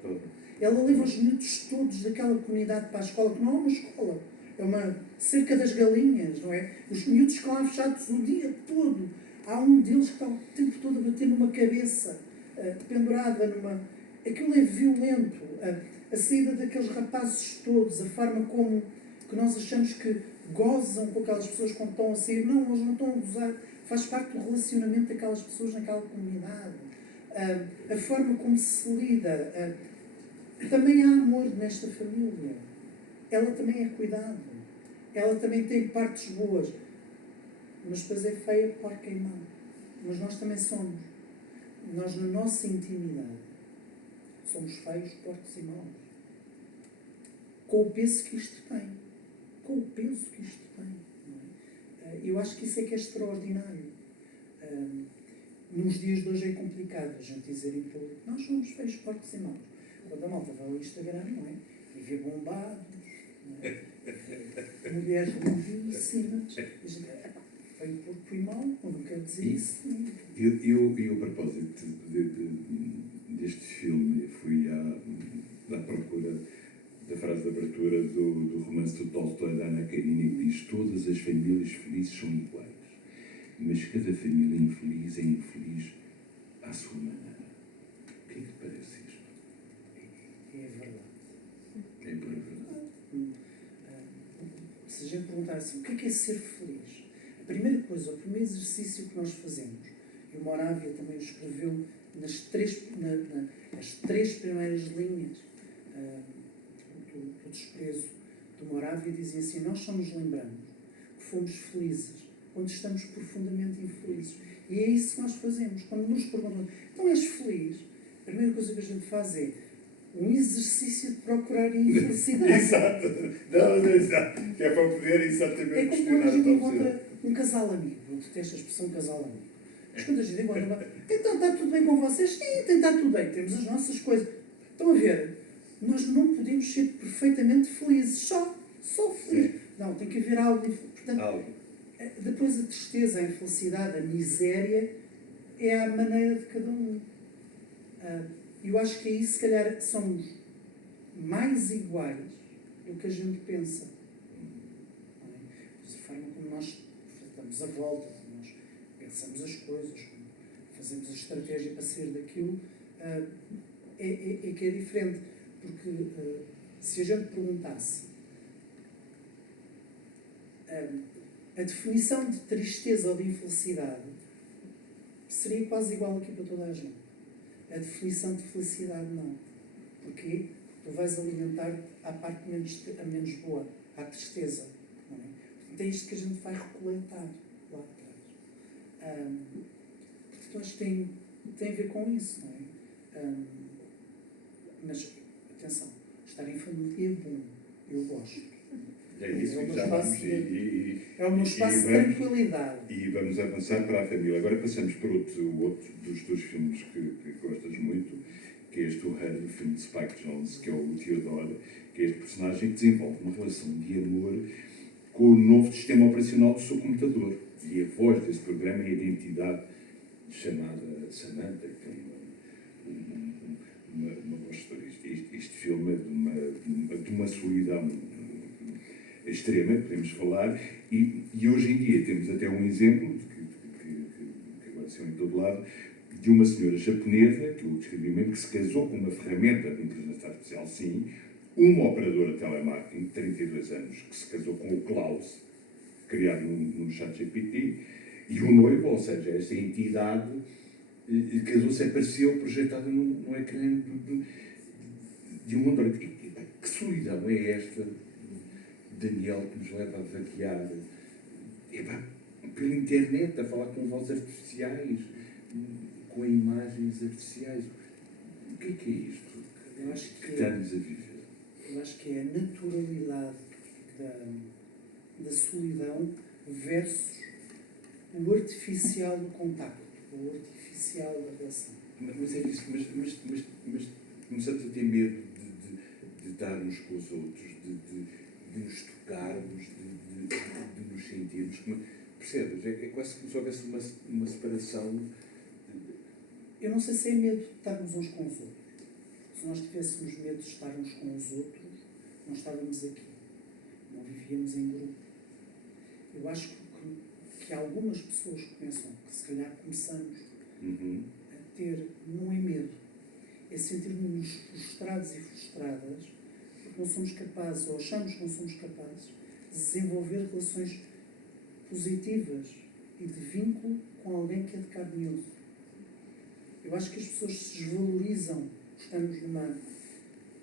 toda. Ela leva os miúdos todos daquela comunidade para a escola, que não é uma escola, é uma cerca das galinhas, não é? Os miúdos ficam lá fechados o dia todo. Há um deles que está o tempo todo a bater numa cabeça, pendurada numa... Aquilo é violento. A saída daqueles rapazes todos, a forma como que nós achamos que gozam com aquelas pessoas quando estão a sair. Não, eles não estão a gozar. Faz parte do relacionamento daquelas pessoas naquela comunidade. A forma como se lida. Também há amor nesta família. Ela também é cuidado. Ela também tem partes boas. Mas depois é feia, porca e má. Mas nós também somos. Nós, na nossa intimidade, somos feios, porcos e maus. Com o peso que isto tem. Com o peso que isto tem. Não é? Eu acho que isso é que é extraordinário. Nos dias de hoje é complicado a gente dizer em público, nós somos feios, porcos e maus. Quando a malta vai ao Instagram, não é? E vê bombados, não é? Mulheres lindíssimas. Feio, porco e mau, eu não quero dizer isso. Eu, a propósito deste filme, fui à procura da frase de abertura do romance do Tolstói, da Ana Karenina, que diz: todas as famílias felizes são iguais, mas cada família infeliz é infeliz à sua maneira. O que é que te parece isto? É verdade. É verdade. Se a gente perguntar assim, o que é ser feliz? A primeira coisa, o primeiro exercício que nós fazemos, e o Moravia também o escreveu nas três primeiras linhas do desprezo do Moravia, dizia assim: nós só nos lembramos que fomos felizes quando estamos profundamente infelizes. E é isso que nós fazemos. Quando nos perguntam, então és feliz? A primeira coisa que a gente faz é um exercício de procurar a infelicidade. Exato. Não, exato. Que é para poder exatamente é como quando a gente encontra um casal amigo. Eu detesto a expressão casal amigo. Mas quando a gente encontra, então está tudo bem com vocês? Sim, tem está tudo bem. Temos as nossas coisas. Estão a ver? Nós não podemos ser perfeitamente felizes. Só felizes. Não, tem que haver algo. Portanto, depois a tristeza, a infelicidade, a miséria é a maneira de cada um. Eu acho que aí, se calhar, somos mais iguais do que a gente pensa. Não é? A forma como nós damos a volta, como nós pensamos as coisas, como fazemos a estratégia para sair daquilo, é que é diferente. Porque se a gente perguntasse a definição de tristeza ou de infelicidade, seria quase igual aqui para toda a gente. A definição de felicidade não. Porquê? Porque tu vais alimentar à parte a menos boa, à tristeza. Não é? Portanto, é isto que a gente vai recoletar lá atrás. Portanto, acho que tem a ver com isso, não é? Mas, atenção, estar em família é bom. Eu gosto. É isso que já vamos é um espaço de tranquilidade. E vamos avançar para a família. Agora passamos para outro dos teus filmes que gostas muito, que é este O Harry, o filme de Spike Jonze, que é o Theodore, que é este personagem que desenvolve uma relação de amor com o novo sistema operacional do seu computador. E a voz desse programa é a identidade chamada Samantha, que tem uma voz. Este filme é de uma solidão extrema, podemos falar, e hoje em dia temos até um exemplo, que agora saiu em todo lado, de uma senhora japonesa, que eu descrevi mesmo, que se casou com uma ferramenta de inteligência artificial, sim, uma operadora de telemarketing de 32 anos, que se casou com o Klaus, criado no ChatGPT, e o noivo, ou seja, esta entidade, casou-se, apareceu projetada num ecrã de um Android. Que solidão é esta, Daniel, que nos leva a vaquear pela internet, a falar com vozes artificiais, com imagens artificiais? O que é isto Eu acho que estamos a viver? Eu acho que é a naturalidade da solidão versus o artificial do contacto, o artificial da relação. Mas é isso, mas começamos a ter medo de estar uns com os outros, de nos tocarmos, de nos sentirmos. Percebes? É quase como se houvesse uma separação. Eu não sei se é medo de estarmos uns com os outros. Se nós tivéssemos medo de estar uns com os outros, não estávamos aqui. Não vivíamos em grupo. Eu acho que algumas pessoas começam, que se calhar começamos a ter, não é medo, é sentir-nos frustrados e frustradas porque não somos capazes, ou achamos que não somos capazes, de desenvolver relações positivas e de vínculo com alguém que é de carne e osso. Eu acho que as pessoas se desvalorizam. Estamos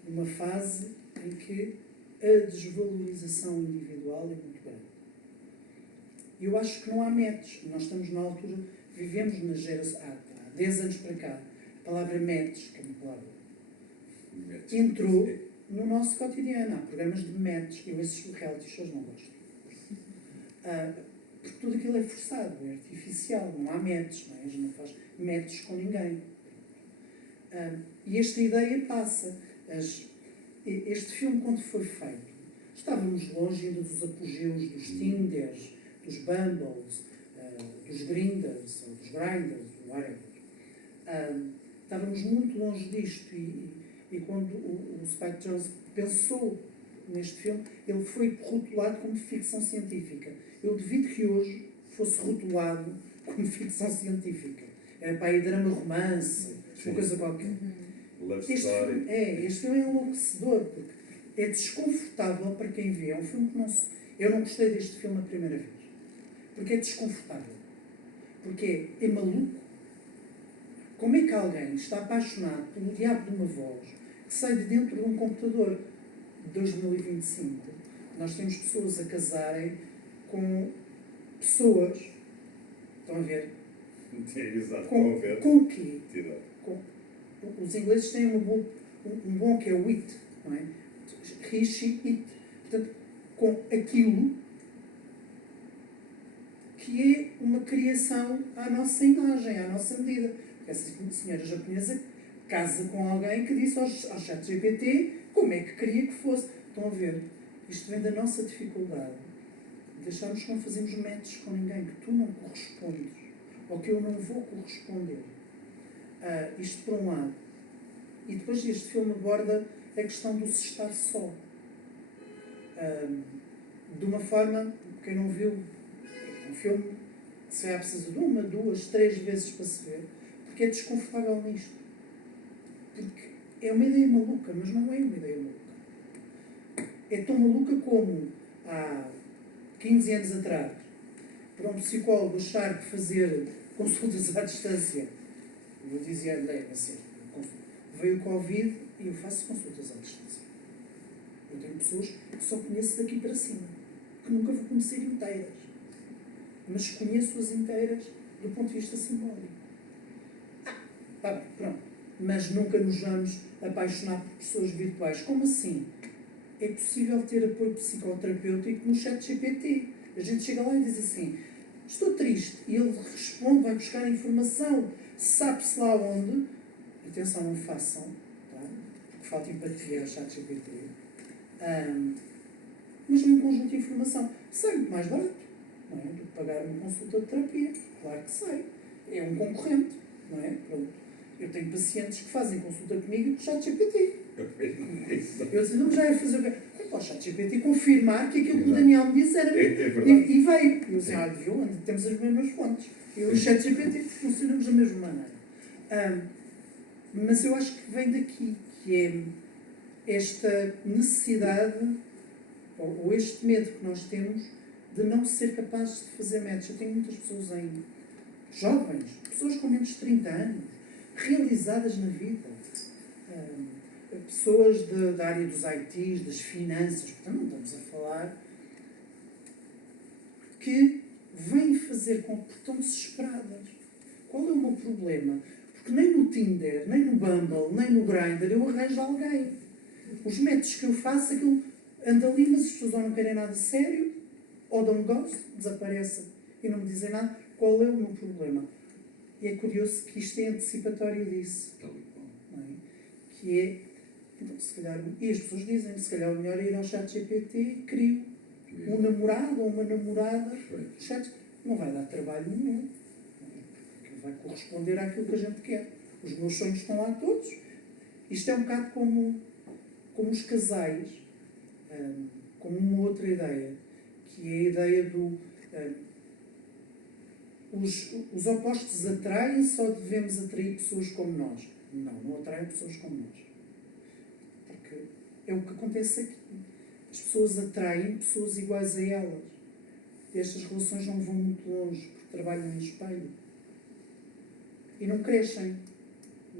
numa fase em que a desvalorização individual é muito grande. E eu acho que não há metas. Nós estamos na altura, vivemos na geração, há 10 anos para cá, a palavra metas, que é uma palavra, entrou no nosso cotidiano. Há programas de metas. Eu esses reality shows não gosto. Porque tudo aquilo é forçado, é artificial, não há metas, não é? A gente não faz metas com ninguém. E esta ideia passa. Este filme, quando foi feito, estávamos longe ainda dos apogeus dos Tinders, dos Bumbles, dos Grinders, ou dos Grinders, whatever. Estávamos muito longe disto e quando o Spike Jonze pensou neste filme, ele foi rotulado como ficção científica. Eu duvido que hoje fosse rotulado como ficção científica. Era para aí drama romance, uma coisa qualquer. Este filme é enlouquecedor, porque é desconfortável para quem vê. É um filme que não se... Eu não gostei deste filme a primeira vez. Porque é desconfortável. Porque é maluco. Como é que alguém está apaixonado pelo diabo de uma voz que sai de dentro de um computador de 2025? Nós temos pessoas a casarem com pessoas. Estão a ver? Exato, com o quê? Os ingleses têm um bom que é o it, não é? He, she, it. Portanto, com aquilo que é uma criação à nossa imagem, à nossa medida. Essa senhora japonesa casa com alguém que disse ao ChatGPT como é que queria que fosse. Estão a ver? Isto vem da nossa dificuldade de acharmos que não fazemos matches com ninguém, que tu não correspondes, ou que eu não vou corresponder. Isto por um lado. E depois este filme aborda a questão do se estar só. De uma forma, quem não viu, um filme que se calhar precisa de 1, 2, 3 vezes para se ver, porque é desconfortável nisto. Porque é uma ideia maluca, mas não é uma ideia maluca. É tão maluca como há 15 anos atrás, para um psicólogo achar que fazer consultas à distância, eu dizia assim, veio o Covid e eu faço consultas à distância. Eu tenho pessoas que só conheço daqui para cima, que nunca vou conhecer inteiras, mas conheço-as inteiras do ponto de vista simbólico. Tá bem, pronto. Mas nunca nos vamos apaixonar por pessoas virtuais. Como assim? É possível ter apoio psicoterapêutico no ChatGPT. A gente chega lá e diz assim, estou triste, e ele responde, vai buscar informação, sabe-se lá onde. Atenção, não façam, tá? Porque falta empatia ao ChatGPT. Mas um conjunto de informação sai muito mais barato, não é? Do que pagar uma consulta de terapia. Claro que sai. É um concorrente, não é? Pronto. Eu tenho pacientes que fazem consulta comigo com o ChatGPT. Eu disse, não, já é fazer o quê? É para o ChatGPT confirmar que aquilo que o Daniel me disse era verdade. E veio. Eu disse, viu, temos as mesmas fontes. E o ChatGPT funcionamos da mesma maneira. Mas eu acho que vem daqui, que é esta necessidade, ou este medo que nós temos de não ser capazes de fazer match. Eu tenho muitas pessoas ainda, jovens, pessoas com menos de 30 anos, realizadas na vida, pessoas da área dos ITs, das finanças, portanto não estamos a falar, que vêm fazer com que estão desesperadas. Qual é o meu problema? Porque nem no Tinder, nem no Bumble, nem no Grindr eu arranjo alguém. Os métodos que eu faço, aquilo anda ali, mas as pessoas ou não querem nada sério, ou dão gosto, desaparecem e não me dizem nada. Qual é o meu problema? E é curioso que isto é antecipatório disso. Não é? Que é Então, se calhar, e as pessoas dizem, se calhar o melhor é ir ao chat GPT e crio um namorado ou uma namorada. O chat não vai dar trabalho nenhum. Vai corresponder àquilo que a gente quer. Os meus sonhos estão lá todos. Isto é um bocado como os casais, como uma outra ideia, que é a ideia do os opostos atraem-se ou devemos atrair pessoas como nós? Não atraem pessoas como nós. Porque é o que acontece aqui. As pessoas atraem pessoas iguais a elas. E estas relações não vão muito longe, porque trabalham em espelho. E não crescem,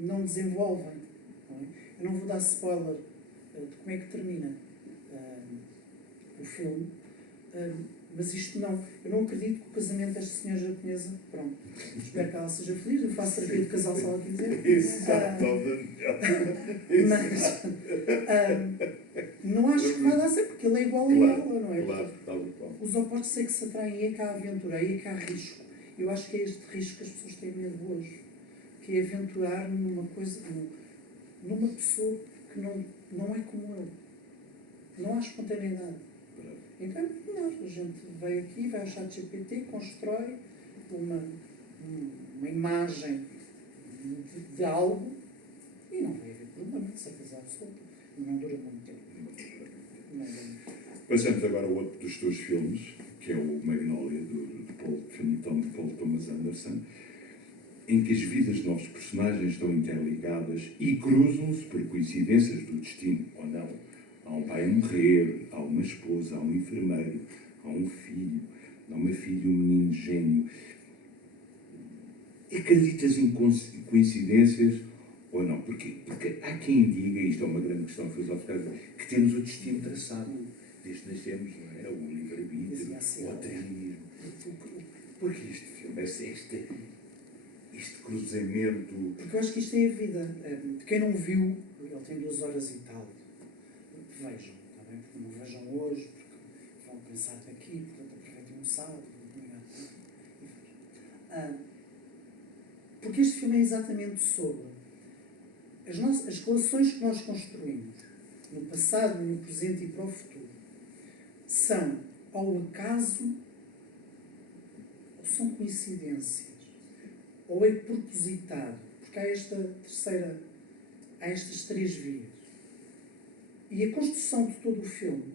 não desenvolvem. Não é? Eu não vou dar spoiler de como é que termina o filme, mas isto não. Eu não acredito que o casamento desta senhora japonesa, pronto, espero que ela seja feliz, eu faço terapia de casal se ela quiser. Mas não acho que vai dar certo, porque ele é igual a ela, não é? Claro. Os opostos é que se atraem, é que há aventura, é que há risco. Eu acho que é este risco que as pessoas têm medo hoje, que é aventurar numa coisa, numa pessoa que não é como eu. Não há espontaneidade. Então, melhor, a gente vai aqui, vai ao chat GPT, constrói uma imagem de algo e não vai haver problema, de certeza absoluta. E não dura muito tempo. Passamos agora ao outro dos teus filmes, que é o Magnolia, de Paul Thomas Anderson, em que as vidas de novos personagens estão interligadas e cruzam-se por coincidências do destino, ou não. Há um pai a morrer, há uma esposa, há um enfermeiro, há um filho, há uma filha, um menino gênio. Acreditas em coincidências ou não? Porquê? Porque há quem diga, isto é uma grande questão filosófica, que temos o destino traçado. Desde que nascemos, não é? O livre-arbítrio, o ateísmo. Porquê este filme? Este cruzamento. Porque eu acho que isto é a vida. Quem não viu, ele tem 2 horas e tal. Vejam, está bem? Porque não vejam hoje, porque vão pensar daqui, portanto aproveitem um sábado, porque este filme é exatamente sobre as relações que nós construímos no passado, no presente e para o futuro. São ao acaso ou são coincidências? Ou é propositado? Porque há estas 3 vias. E a construção de todo o filme,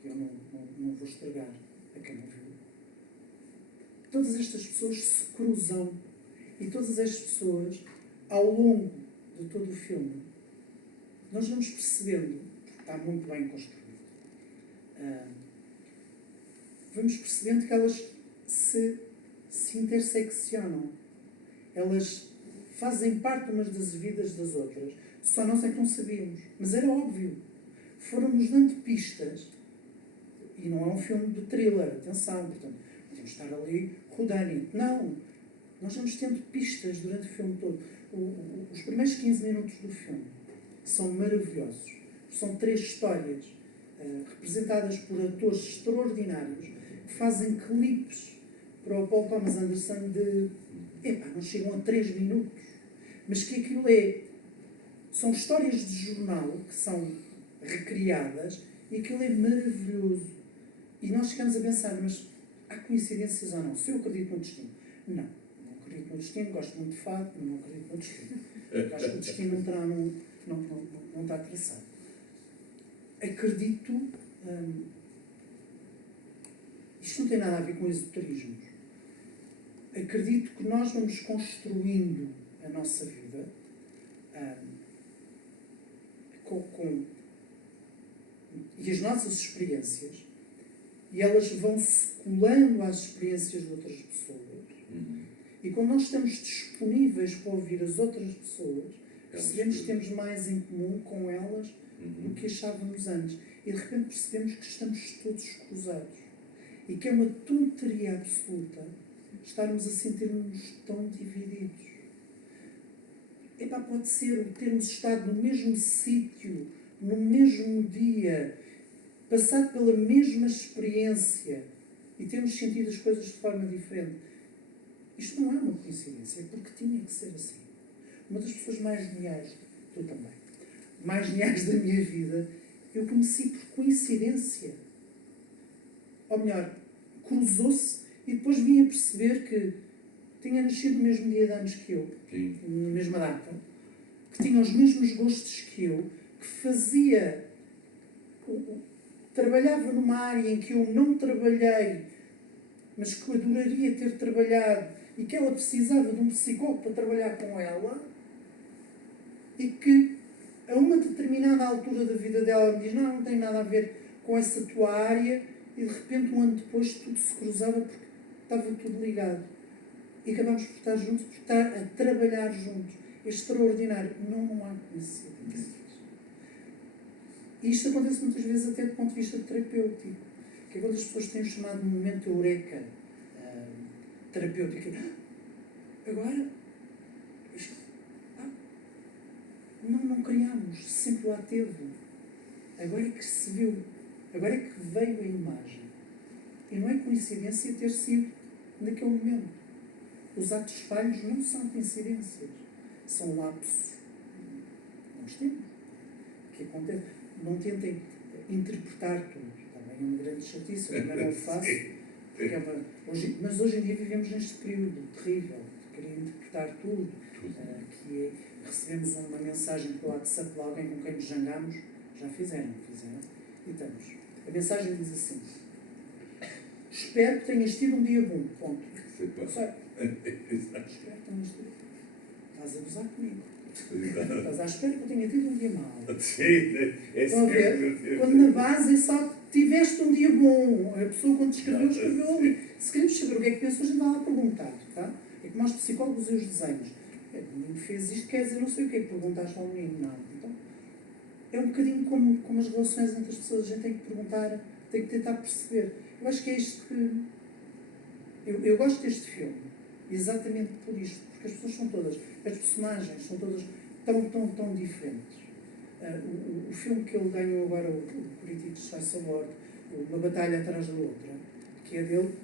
que eu não vou estragar a quem não viu, todas estas pessoas se cruzam e todas estas pessoas, ao longo de todo o filme, nós vamos percebendo, porque está muito bem construído, vamos percebendo que elas se interseccionam. Elas fazem parte umas das vidas das outras, só nós é que não sabíamos. Mas era óbvio. Foram-nos dando pistas, e não é um filme de thriller, atenção, portanto, podemos estar ali rodando. Não, nós vamos tendo pistas durante o filme todo. Os primeiros 15 minutos do filme são maravilhosos. São 3 histórias representadas por atores extraordinários que fazem clipes para o Paul Thomas Anderson não chegam a 3 minutos, mas que aquilo são histórias de jornal que são recriadas e aquilo é maravilhoso. E nós chegamos a pensar, mas há coincidências ou não? Se eu acredito no destino? Não acredito no destino, gosto muito de fado, mas não acredito no destino. Porque acho que o destino não está traçado. Acredito... isto não tem nada a ver com esoterismo. Acredito que nós vamos construindo a nossa vida e as nossas experiências, e elas vão-se colando às experiências de outras pessoas. E quando nós estamos disponíveis para ouvir as outras pessoas, percebemos que temos mais em comum com elas do que achávamos antes. E de repente percebemos que estamos todos cruzados. E que é uma tonteria absoluta estarmos a sentir-nos tão divididos. Pode ser termos estado no mesmo sítio, no mesmo dia, passado pela mesma experiência e termos sentido as coisas de forma diferente. Isto não é uma coincidência, é porque tinha que ser assim. Uma das pessoas mais geniais, tu também, mais lineares da minha vida, eu conheci por coincidência. Ou melhor, cruzou-se e depois vim a perceber que tinha nascido no mesmo dia de anos que eu, Sim. na mesma data, que tinha os mesmos gostos que eu, que fazia... trabalhava numa área em que eu não trabalhei, mas que eu adoraria ter trabalhado, e que ela precisava de um psicólogo para trabalhar com ela, e que a uma determinada altura da vida dela me diz: não tem nada a ver com essa tua área, e de repente um ano depois tudo se cruzava porque estava tudo ligado. E acabámos por estar juntos, por estar a trabalhar juntos. É extraordinário. Não há coincidências. E isto acontece muitas vezes até do ponto de vista terapêutico, que é quando as pessoas têm o chamado momento eureka terapêutico. Agora, isto, não criámos, sempre lá teve. Agora é que se viu, agora é que veio a imagem. E não é coincidência ter sido naquele momento. Os atos falhos não são coincidências, são lapsos. Nós temos. Que acontece. Não tentem interpretar tudo. Também é uma grande chatice, eu também não o faço. Porque mas hoje em dia vivemos neste período terrível de querer interpretar tudo. Que é, recebemos uma mensagem pelo WhatsApp de alguém com quem nos zangamos. Já fizeram. E estamos. A mensagem diz assim: espero que tenhas tido um dia bom. Ponto. Espero que tenhas tido. Estás a gozar comigo. Estás à espera que eu tenha tido um dia mau. Estão a ver? Quando na base é só tiveste um dia bom. A pessoa quando escreveu ali. Se queremos saber o que é que pensou, a gente vai lá perguntar. Tá? É como os psicólogos e os desenhos. O menino fez isto, quer dizer, não sei o que é que perguntaste ao menino. Não. Então, é um bocadinho como as relações entre as pessoas. A gente tem que perguntar, tem que tentar perceber. Eu acho que é isto que... Eu gosto deste filme. Exatamente por isto. Porque as pessoas são todas... As personagens são todas tão diferentes. O filme que ele ganhou agora, o Critics' Choice Award, Uma Batalha Atrás da Outra, que é dele,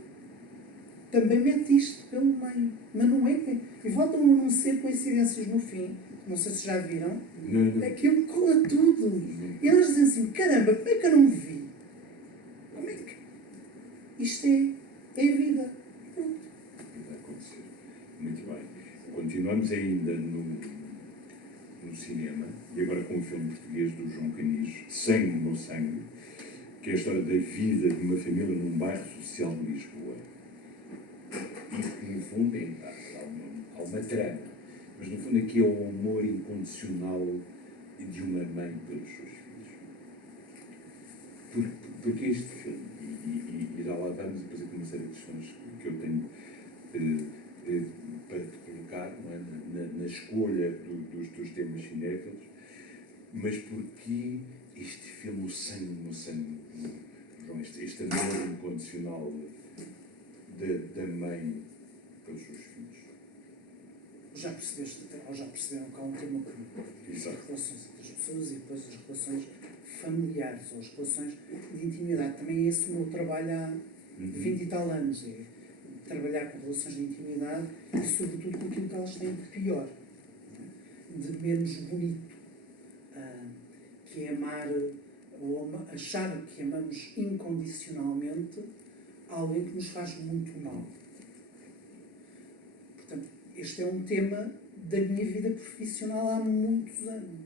também mete isto pelo meio. Mas não é... E voltam a não ser coincidências no fim. Não sei se já viram. Aquilo cola tudo. E nós dizemos assim: caramba, como é que eu não vi? Como é que... Isto é a vida. Pronto. Vai acontecer. Muito bem. Continuamos ainda no cinema, e agora com um filme português do João Canis, Sangue no Meu Sangue, que é a história da vida de uma família num bairro social de Lisboa. E, no fundo, há uma trama, mas, no fundo, aqui é o amor incondicional de uma mãe pelos seus filhos. Porque este filme, e já lá vamos, e depois aqui uma série de questões que eu tenho para te colocar, não é? na escolha dos temas cinéfilos, mas porque este filme, o sangue no sangue, João, este amor incondicional da mãe pelos seus filhos. Já perceberam que há um tema comum. As relações entre as pessoas e depois as relações familiares, ou as relações de intimidade. Também é esse o meu trabalho há 20 e tal anos. É trabalhar com relações de intimidade e, sobretudo, com aquilo que elas têm de pior, de menos bonito, que é amar, ou achar que amamos incondicionalmente alguém que nos faz muito mal. Portanto, este é um tema da minha vida profissional há muitos anos.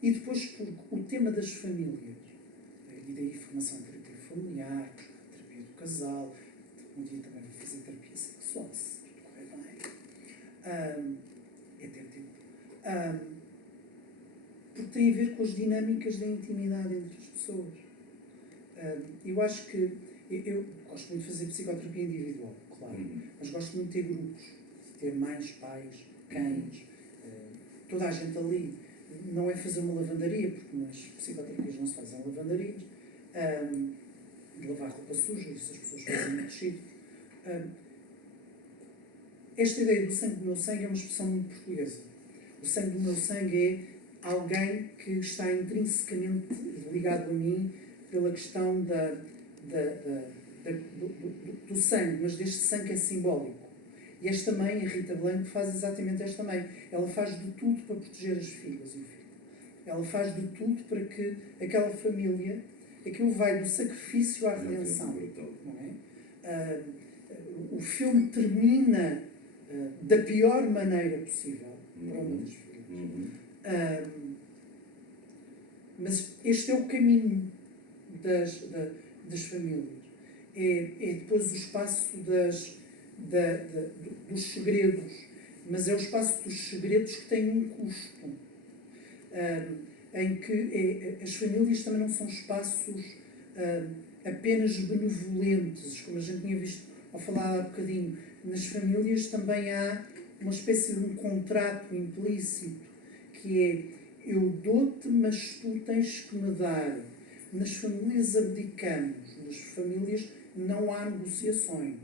E depois, porque o tema das famílias, e daí formação em terapia familiar, terapia do casal, um dia também vou fazer terapia sexual, se tudo correr bem. É ter tempo. Porque tem a ver com as dinâmicas da intimidade entre as pessoas. Eu acho que... Eu gosto muito de fazer psicoterapia individual, claro, mas gosto muito de ter grupos, de ter mães, pais, cães, toda a gente ali. Não é fazer uma lavandaria, porque nas psicoterapias não se fazem lavandarias, de lavar roupa suja, isso as pessoas fazem muito chique. Esta ideia do sangue do meu sangue é uma expressão muito portuguesa. O sangue do meu sangue é alguém que está intrinsecamente ligado a mim pela questão do sangue, mas deste sangue é simbólico. E esta mãe, a Rita Blanco, faz exatamente esta mãe. Ela faz de tudo para proteger as filhas e o filho. Ela faz de tudo para que aquela família, aquilo vai do sacrifício à redenção. Não é? O filme termina da pior maneira possível para uma das filhas. Mas este é o caminho das famílias. É depois o espaço dos segredos, mas é o espaço dos segredos que tem um custo, em que as famílias também não são espaços apenas benevolentes, como a gente tinha visto ao falar há bocadinho. Nas famílias também há uma espécie de um contrato implícito, que é: eu dou-te, mas tu tens que me dar. Nas famílias abdicamos, nas famílias não há negociações.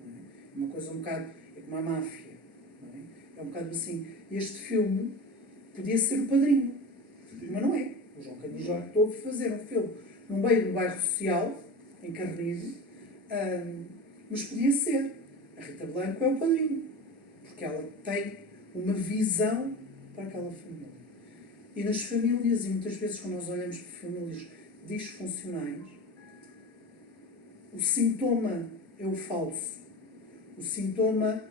Não é? Uma coisa um bocado, é como a máfia. Não é? É um bocado assim. Este filme podia ser o Padrinho, mas não é. O João Canis optou por fazer um filme no meio do bairro social, em Carrilho, mas podia ser. A Rita Blanco é o Padrinho, porque ela tem uma visão para aquela família. E nas famílias, e muitas vezes quando nós olhamos para famílias disfuncionais, o sintoma é o falso. O sintoma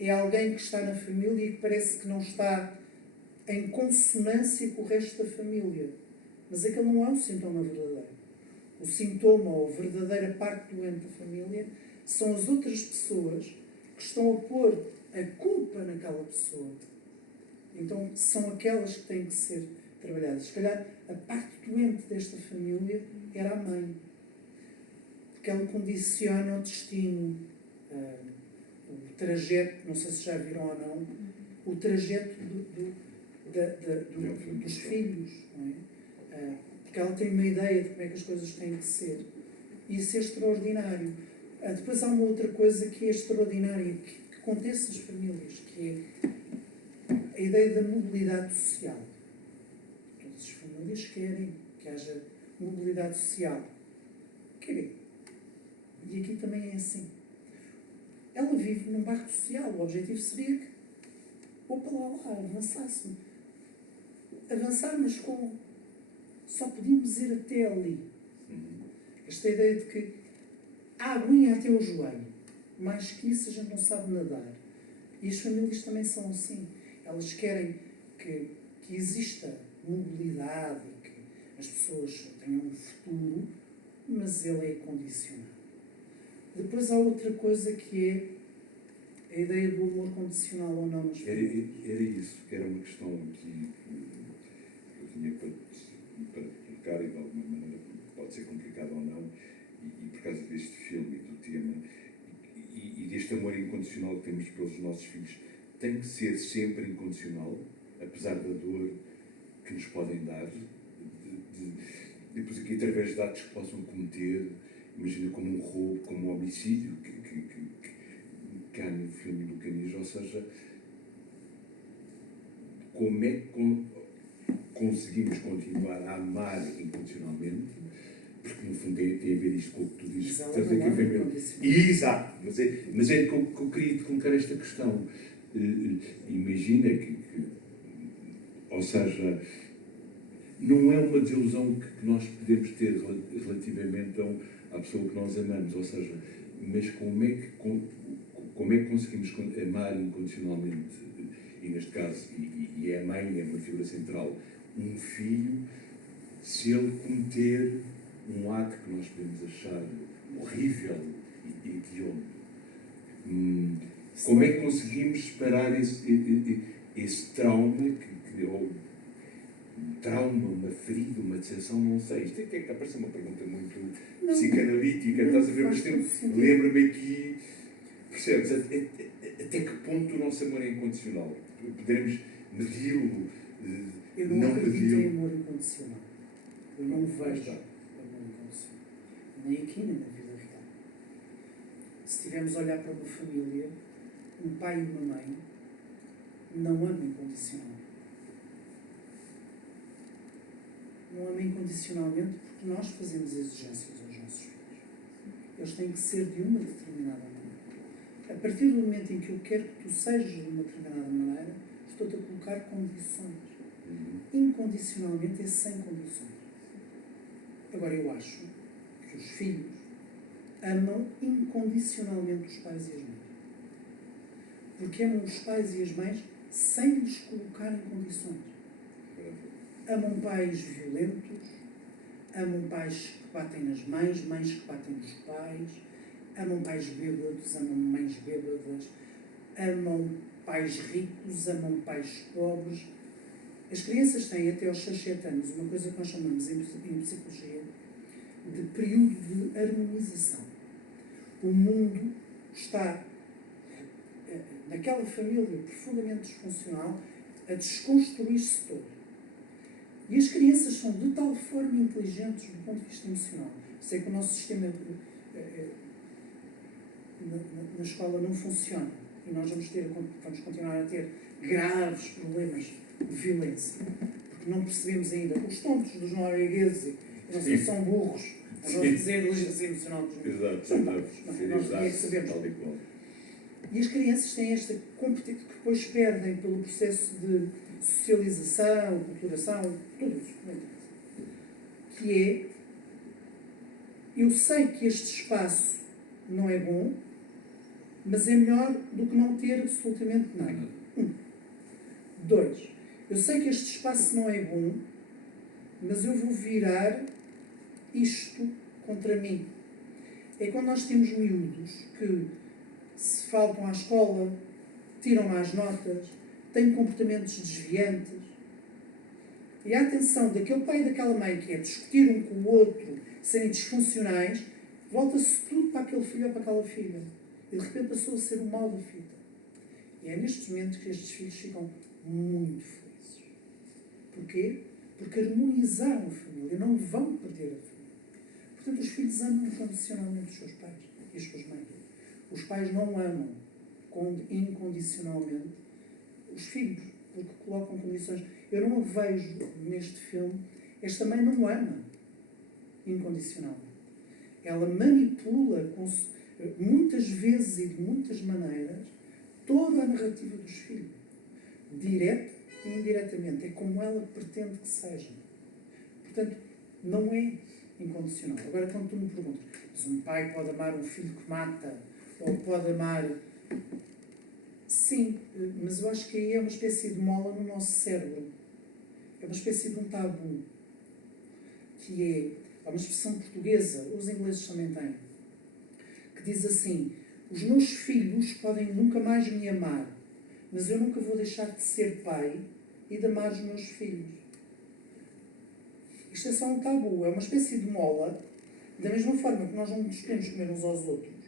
é alguém que está na família e que parece que não está em consonância com o resto da família. Mas aquele não é o sintoma verdadeiro. O sintoma ou a verdadeira parte doente da família são as outras pessoas que estão a pôr a culpa naquela pessoa. Então são aquelas que têm que ser trabalhadas. Se calhar a parte doente desta família era a mãe, porque ela condiciona o destino, o trajeto, não sei se já viram ou não, o trajeto dos filhos, não é? Porque ela tem uma ideia de como é que as coisas têm que ser. E isso é extraordinário. Depois há uma outra coisa que é extraordinária, que acontece nas famílias, que é a ideia da mobilidade social. Todas as famílias querem que haja mobilidade social. Querem. E aqui também é assim. Ela vive num bairro social. O objetivo seria que, avançasse. Avançar, mas com... Só podíamos ir até ali. Esta ideia de que a aguinha até o joelho. Mais que isso a gente não sabe nadar. E as famílias também são assim. Elas querem que exista mobilidade e que as pessoas tenham um futuro, mas ele é condicionado. Depois há outra coisa que é a ideia do amor condicional ou não nas famílias. Era isso, que era uma questão que eu tinha para colocar, e de alguma maneira pode ser complicado ou não, e por causa deste filme e do tema, e deste amor incondicional que temos pelos nossos filhos, tem que ser sempre incondicional, apesar da dor que nos podem dar, depois aqui através de atos que possam cometer, imagina como um roubo, como um homicídio que há no filme do Canis, ou seja, como é que conseguimos continuar a amar incondicionalmente, porque no fundo tem a ver isto com o que tu dizes. Exato, mas é que eu queria te colocar esta questão. Imagina que, ou seja, não é uma desilusão que nós podemos ter relativamente à pessoa que nós amamos, ou seja, mas como é que conseguimos amar incondicionalmente, e neste caso, e a mãe é uma figura central, um filho, se ele cometer um ato que nós podemos achar horrível e hediondo. Como é que conseguimos separar esse trauma, ou um trauma, uma ferida, uma decepção, não sei. Isto é que parece uma pergunta muito psicanalítica, estás a ver? Mas lembra-me aqui, percebes, até que ponto o nosso amor é incondicional? Poderemos medi-lo, eu não acredito em amor incondicional. Eu não vejo amor incondicional. Nem aqui, nem na vida real. Se estivermos a olhar para uma família, um pai e uma mãe não amam incondicionalmente. Não amam incondicionalmente porque nós fazemos exigências aos nossos filhos. Eles têm que ser de uma determinada maneira. A partir do momento em que eu quero que tu sejas de uma determinada maneira, estou-te a colocar condições. Incondicionalmente é sem condições. Agora, eu acho que os filhos amam incondicionalmente os pais e as mães. Porque amam os pais e as mães sem lhes colocar em condições. Amam pais violentos, amam pais que batem nas mães, mães que batem nos pais, amam pais bêbados, amam mães bêbadas, amam pais ricos, amam pais pobres. As crianças têm até aos 6, 7 anos uma coisa que nós chamamos em psicologia de período de harmonização. O mundo está, naquela família profundamente disfuncional, a desconstruir-se todo. E as crianças são de tal forma inteligentes do ponto de vista emocional. Sei que o nosso sistema na escola não funciona e nós vamos continuar a ter graves problemas de violência, porque não percebemos ainda. Os tontos dos noruegueses, não sei se são burros, a não dizer inteligência emocional dos são burros. Nós é que sabemos. E as crianças têm esta competência que depois perdem pelo processo de socialização, culturação, tudo isso, que é: eu sei que este espaço não é bom, mas é melhor do que não ter absolutamente nada. 2, eu sei que este espaço não é bom, mas eu vou virar isto contra mim. É quando nós temos miúdos que se faltam à escola, tiram más notas, têm comportamentos desviantes. E a atenção daquele pai e daquela mãe que é discutir um com o outro, serem disfuncionais, volta-se tudo para aquele filho ou para aquela filha. E de repente passou a ser o mal da fita. E é nestes momentos que estes filhos ficam muito felizes. Porquê? Porque harmonizaram a família, não vão perder a família. Portanto, os filhos amam incondicionalmente os seus pais e as suas mães. Os pais não amam incondicionalmente os filhos, porque colocam condições. Eu não a vejo neste filme. Esta mãe não ama incondicionalmente. Ela manipula muitas vezes e de muitas maneiras toda a narrativa dos filhos, direta e indiretamente. É como ela pretende que seja. Portanto, não é incondicional. Agora, quando tu me perguntas, mas um pai pode amar um filho que mata, ou pode amar... Sim, mas eu acho que aí é uma espécie de mola no nosso cérebro. É uma espécie de um tabu, que é uma expressão portuguesa, os ingleses também têm, que diz assim: os meus filhos podem nunca mais me amar, mas eu nunca vou deixar de ser pai e de amar os meus filhos. Isto é só um tabu, é uma espécie de mola, da mesma forma que nós não nos podemos comer uns aos outros,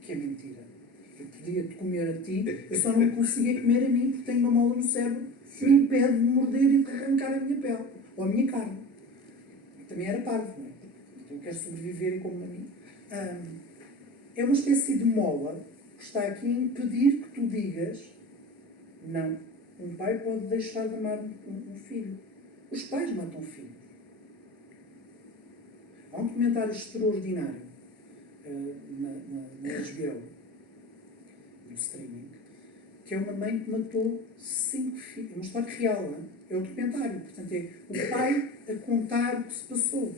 que é mentira. Eu podia-te comer a ti, eu só não conseguia comer a mim porque tenho uma mola no cérebro que me impede de morder e de arrancar a minha pele, ou a minha carne. Também era parvo, não é? Então eu quero sobreviver e como a mim. É uma espécie de mola que está aqui a impedir que tu digas: não, um pai pode deixar de amar um filho. Os pais matam filhos. Há um documentário extraordinário na HBO, no streaming, que é uma mãe que matou 5 filhos. É uma história real, não é? É um documentário. Portanto, é o pai a contar o que se passou.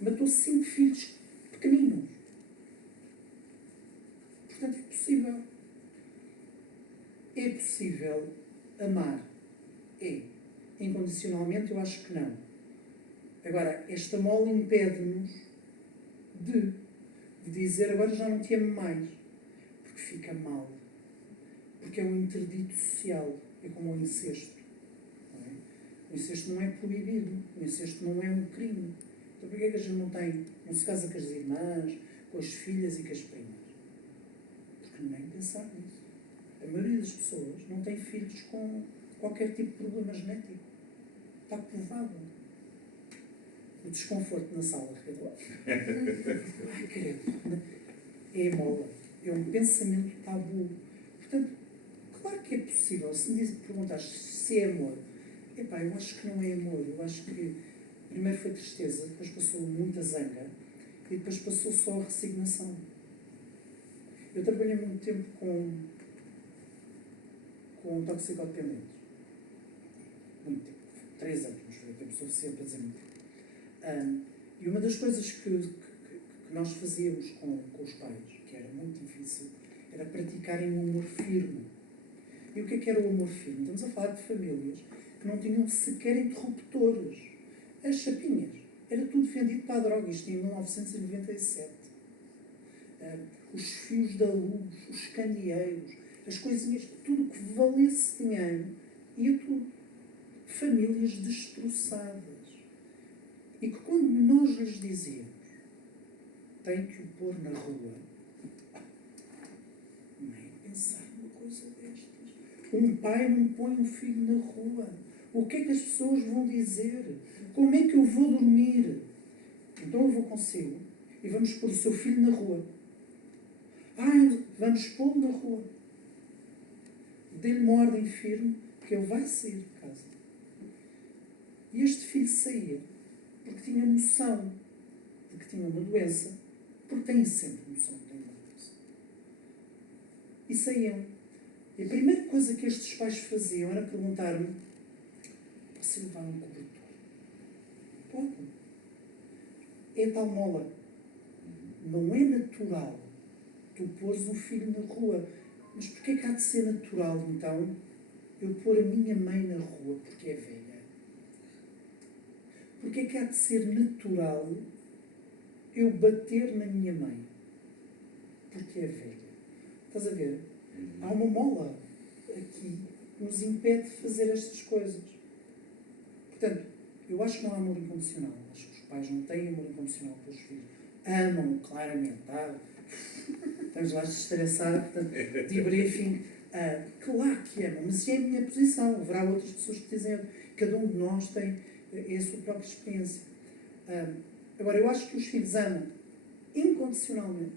Matou 5 filhos pequeninos. Portanto, é possível. É possível amar. É. Incondicionalmente, eu acho que não. Agora, esta mola impede-nos de dizer: agora já não te amo mais. Porque fica mal. Porque é um interdito social. É como o incesto. Não é? O incesto não é proibido. O incesto não é um crime. Então porquê é que a gente não se casa com as irmãs, com as filhas e com as primas? Porque nem pensar nisso. A maioria das pessoas não tem filhos com qualquer tipo de problema genético. Está provado. O desconforto na sala. Ai, querido. É a mola. É um pensamento tabu. Portanto, claro que é possível. Se me perguntares se é amor, epá, eu acho que não é amor. Eu acho que primeiro foi tristeza, depois passou muita zanga e depois passou só a resignação. Eu trabalhei muito tempo com toxicodependentes. Muito tempo. 3 anos, mas foi tempo suficiente para dizer muito tempo. E uma das coisas que nós fazíamos com os pais, que era muito difícil, era praticarem um humor firme. E o que era o humor firme? Estamos a falar de famílias que não tinham sequer interruptores. As chapinhas. Era tudo vendido para a droga, isto em 1997. Os fios da luz, os candeeiros, as coisinhas, tudo que valesse dinheiro, ia tudo. Famílias destroçadas. E que quando nós lhes dizíamos tem que o pôr na rua, nem pensar numa coisa destas. Um pai não põe um filho na rua. O que é que as pessoas vão dizer? Como é que eu vou dormir? Então eu vou consigo e vamos pôr o seu filho na rua. Vamos pô-lo na rua. Dê-lhe uma ordem firme que ele vai sair de casa. E este filho saía porque tinha noção de que tinha uma doença, porque têm sempre noção de que têm uma doença. E saíam. E a primeira coisa que estes pais faziam era perguntar-me: você levar um cobertor? Pode. É tal mola. Não é natural tu pôres um filho na rua. Mas porquê que há de ser natural, então, eu pôr a minha mãe na rua porque é velha? Porquê que há de ser natural eu bater na minha mãe porque é velha? Estás a ver? Há uma mola aqui que nos impede de fazer estas coisas. Portanto, eu acho que não há amor incondicional. Acho que os pais não têm amor incondicional pelos filhos. Amam, claramente, tá? Estamos lá a se estressar, portanto, debriefing. Claro que amam, mas é a minha posição. Haverá outras pessoas que dizem que cada um de nós tem a sua própria experiência. Agora, eu acho que os filhos amam incondicionalmente.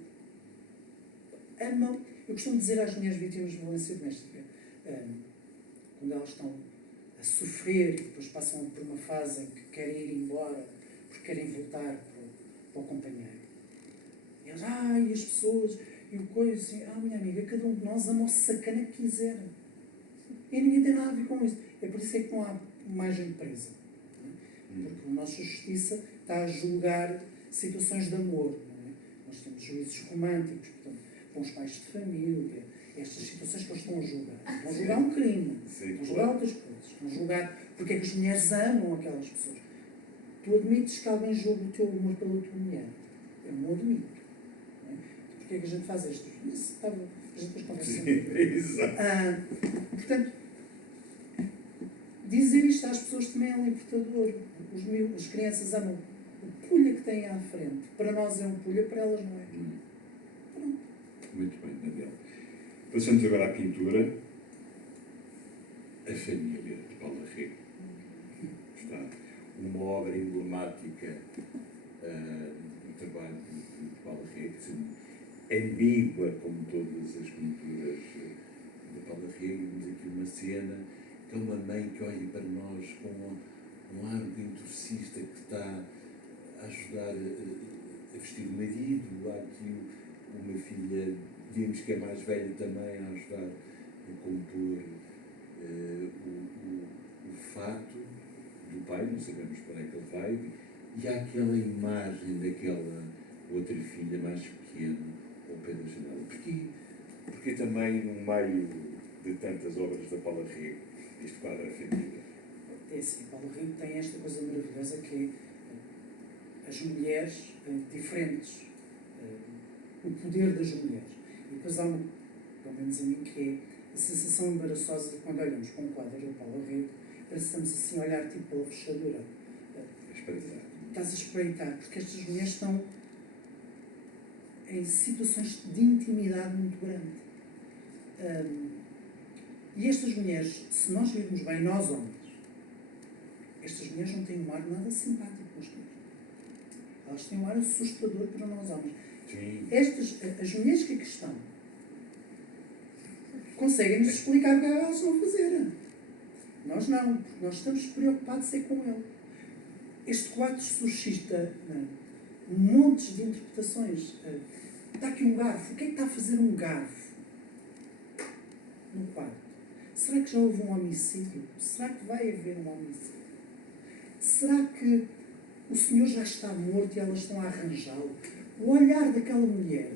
Amam. Eu costumo dizer às minhas vítimas de violência doméstica, quando elas estão a sofrer e depois passam por uma fase em que querem ir embora porque querem voltar para o companheiro. E eles, e as pessoas, e o coisa assim, minha amiga, cada um de nós ama o sacana que quiser. E ninguém tem nada a ver com isso. É por isso é que não há mais gente presa. Porque a nossa justiça está a julgar situações de amor. Não é? Nós temos juízes românticos, portanto, bons pais de família, estas situações que eles estão a julgar. Estão a julgar um crime, estão a julgar outras coisas, estão a julgar porque é que as mulheres amam aquelas pessoas. Tu admites que alguém julga o teu amor pela tua mulher? Eu não admito. Não é? Porque é que a gente faz isto? Isso estava, a gente depois conversa sobre. Exato. Portanto, dizer isto às pessoas também é um libertador. As crianças amam o pulha que têm à frente. Para nós é um pulha, para elas não é. Pronto. Muito bem, Daniel. Passamos agora à pintura. A família de Paula Rego. Está uma obra emblemática do trabalho de Paula Rego, ambígua como todas as pinturas de Paula Rego. Temos aqui uma cena que é uma mãe que olha para nós com um ar de intrusista que está a ajudar a vestir o marido. Há aqui uma filha, digamos que é mais velha também, a ajudar a compor o fato do pai, não sabemos para onde é que ele vai, e há aquela imagem daquela outra filha mais pequena ao pé da janela. Porque também, no meio de tantas obras da Paula Rego, este quadro é família. É assim, Paulo Rego tem esta coisa maravilhosa que é as mulheres diferentes, o poder das mulheres. E depois há uma, pelo menos a mim, que é a sensação embaraçosa de quando olhamos para um quadro do Paulo Rego, parece que estamos assim a olhar tipo pela fechadura. Estás a espreitar, porque estas mulheres estão em situações de intimidade muito grande. E estas mulheres, se nós virmos bem, nós homens, estas mulheres não têm um ar nada simpático para os mulheres. Elas têm um ar assustador para nós homens. Sim. As mulheres que aqui estão conseguem-nos explicar o que elas vão fazer. Nós não, porque nós estamos preocupados com ele. Este quadro suscita montes de interpretações. Está aqui um garfo. O que é que está a fazer um garfo no quarto? Será que já houve um homicídio? Será que vai haver um homicídio? Será que o senhor já está morto e elas estão a arranjá-lo? O olhar daquela mulher,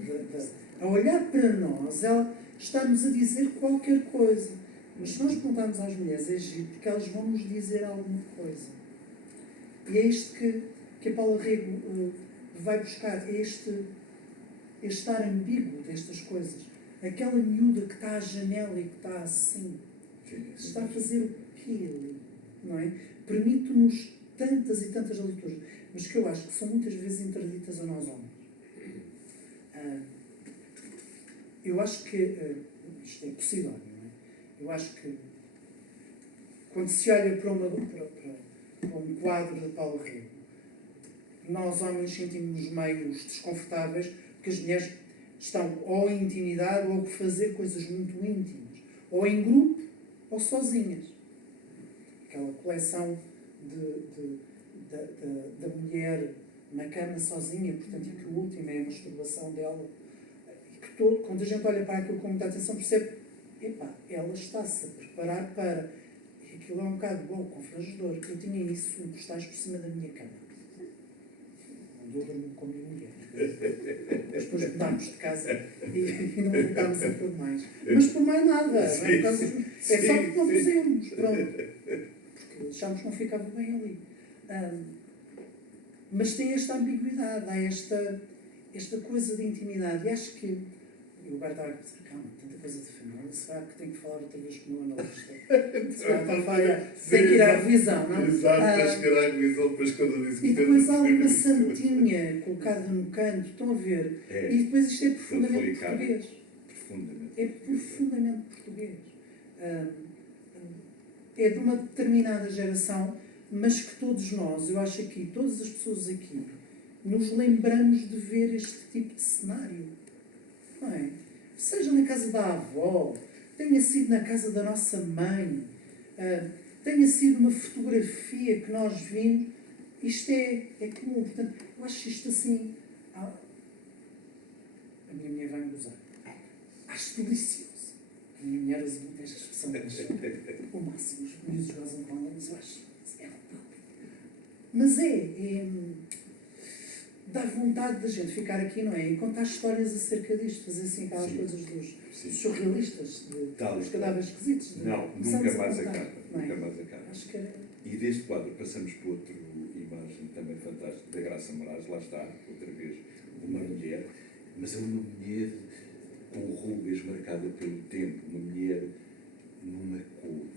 a olhar para nós, ela está-nos a dizer qualquer coisa. Mas se nós perguntarmos às mulheres, é giro, porque elas vão nos dizer alguma coisa. E é isto que a Paula Rego vai buscar, é este estar ambíguo destas coisas. Aquela miúda que está à janela e que está assim, está a fazer o quê ali? Não é? Permite-nos tantas e tantas leituras, mas que eu acho que são muitas vezes interditas a nós homens. Eu acho que isto é possível, não é? Eu acho que quando se olha para um quadro de Paulo Rego, nós homens sentimos meio desconfortáveis porque as mulheres estão ou em intimidade ou a fazer coisas muito íntimas, ou em grupo ou sozinhas. Aquela coleção da mulher na cama sozinha, portanto, e que o último é a masturbação dela, e que quando a gente olha para aquilo com muita atenção percebe, epá, ela está-se a preparar para, e aquilo é um bocado bom, confrangedor. Eu tinha isso em postais por cima da minha cama, onde eu dormi com a minha mulher. Mas depois mudámos de casa e não voltámos a pôr mais. Mas por mais nada, é só porque não fizemos, pronto, porque achámos que não ficava bem ali. Mas tem esta ambiguidade, há esta coisa de intimidade. E acho que, e o Berto estava a dizer, calma, tanta coisa de família, será que tenho que falar outra vez com o meu analista? Será que tem que ir à revisão, não? Exato, tens que ir à revisão, depois quando eu disse que e depois há ali uma santinha colocada no canto, estão a ver? E depois isto é profundamente português. É profundamente português. É de uma determinada geração, mas que todos nós, eu acho aqui, todas as pessoas aqui, nos lembramos de ver este tipo de cenário. Não é? Seja na casa da avó, tenha sido na casa da nossa mãe, tenha sido uma fotografia que nós vimos, isto é comum. Portanto, eu acho isto assim. A minha mulher vai me gozar. Acho delicioso. A minha mulher usa muito esta expressão. O máximo, os miúdos gozam com ela, mas eu acho. Mas dá vontade da gente ficar aqui, não é? E contar histórias acerca disto, fazer assim aquelas coisas dos surrealistas, dos cadáveres esquisitos. Não, nunca mais acaba. É? Nunca mais acaba. Acho que era... E deste quadro passamos para outra imagem também fantástica, da Graça Moraes, lá está, outra vez, uma mulher, mas é uma mulher com rugas marcada pelo tempo, uma mulher numa couve,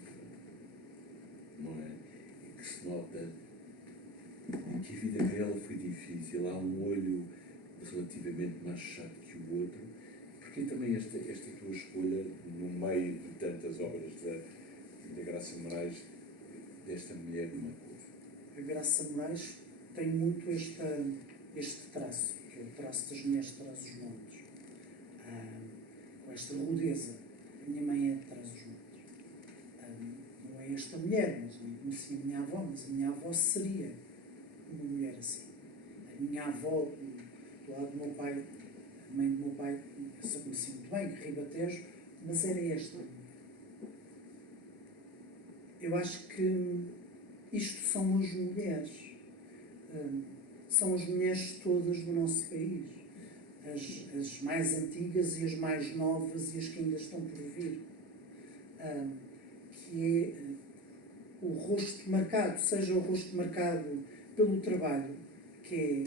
não é? E que se nota que a vida dela foi difícil, há um olho relativamente mais chato que o outro, porque também esta tua escolha, no meio de tantas obras da Graça Moraes, desta mulher numa couve. A Graça Moraes tem muito este traço, que é o traço das mulheres de Trás-os-Montes, com esta rudeza. A minha mãe é de Trás-os-Montes. Não é esta mulher, mas eu conhecia a minha avó, mas a minha avó seria uma mulher assim. A minha avó, do lado do meu pai, a mãe do meu pai, eu só conhecia muito bem, Ribatejo, mas era esta. Eu acho que isto são as mulheres. São as mulheres todas do nosso país. As mais antigas e as mais novas e as que ainda estão por vir. Que é o rosto marcado, seja o rosto marcado pelo trabalho, que é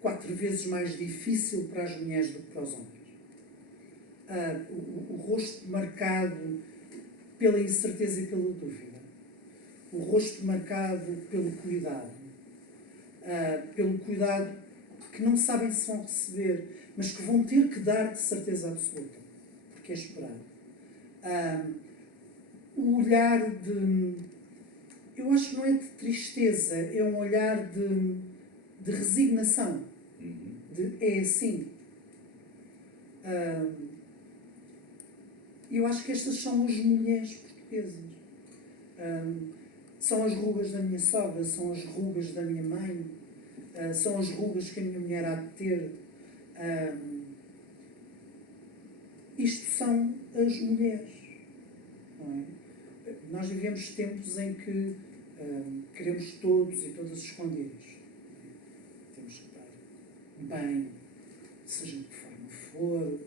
4 vezes mais difícil para as mulheres do que para os homens. O rosto marcado pela incerteza e pela dúvida. O rosto marcado pelo cuidado. Pelo cuidado que não sabem se vão receber, mas que vão ter que dar de certeza absoluta, porque é esperado. O olhar de... Eu acho que não é de tristeza, é um olhar de resignação. É assim. Eu acho que estas são as mulheres portuguesas. São as rugas da minha sogra, são as rugas da minha mãe, são as rugas que a minha mulher há de ter. Isto são as mulheres. Não é? Nós vivemos tempos em que queremos todos e todas escondidas. Temos que estar bem, seja de que forma for.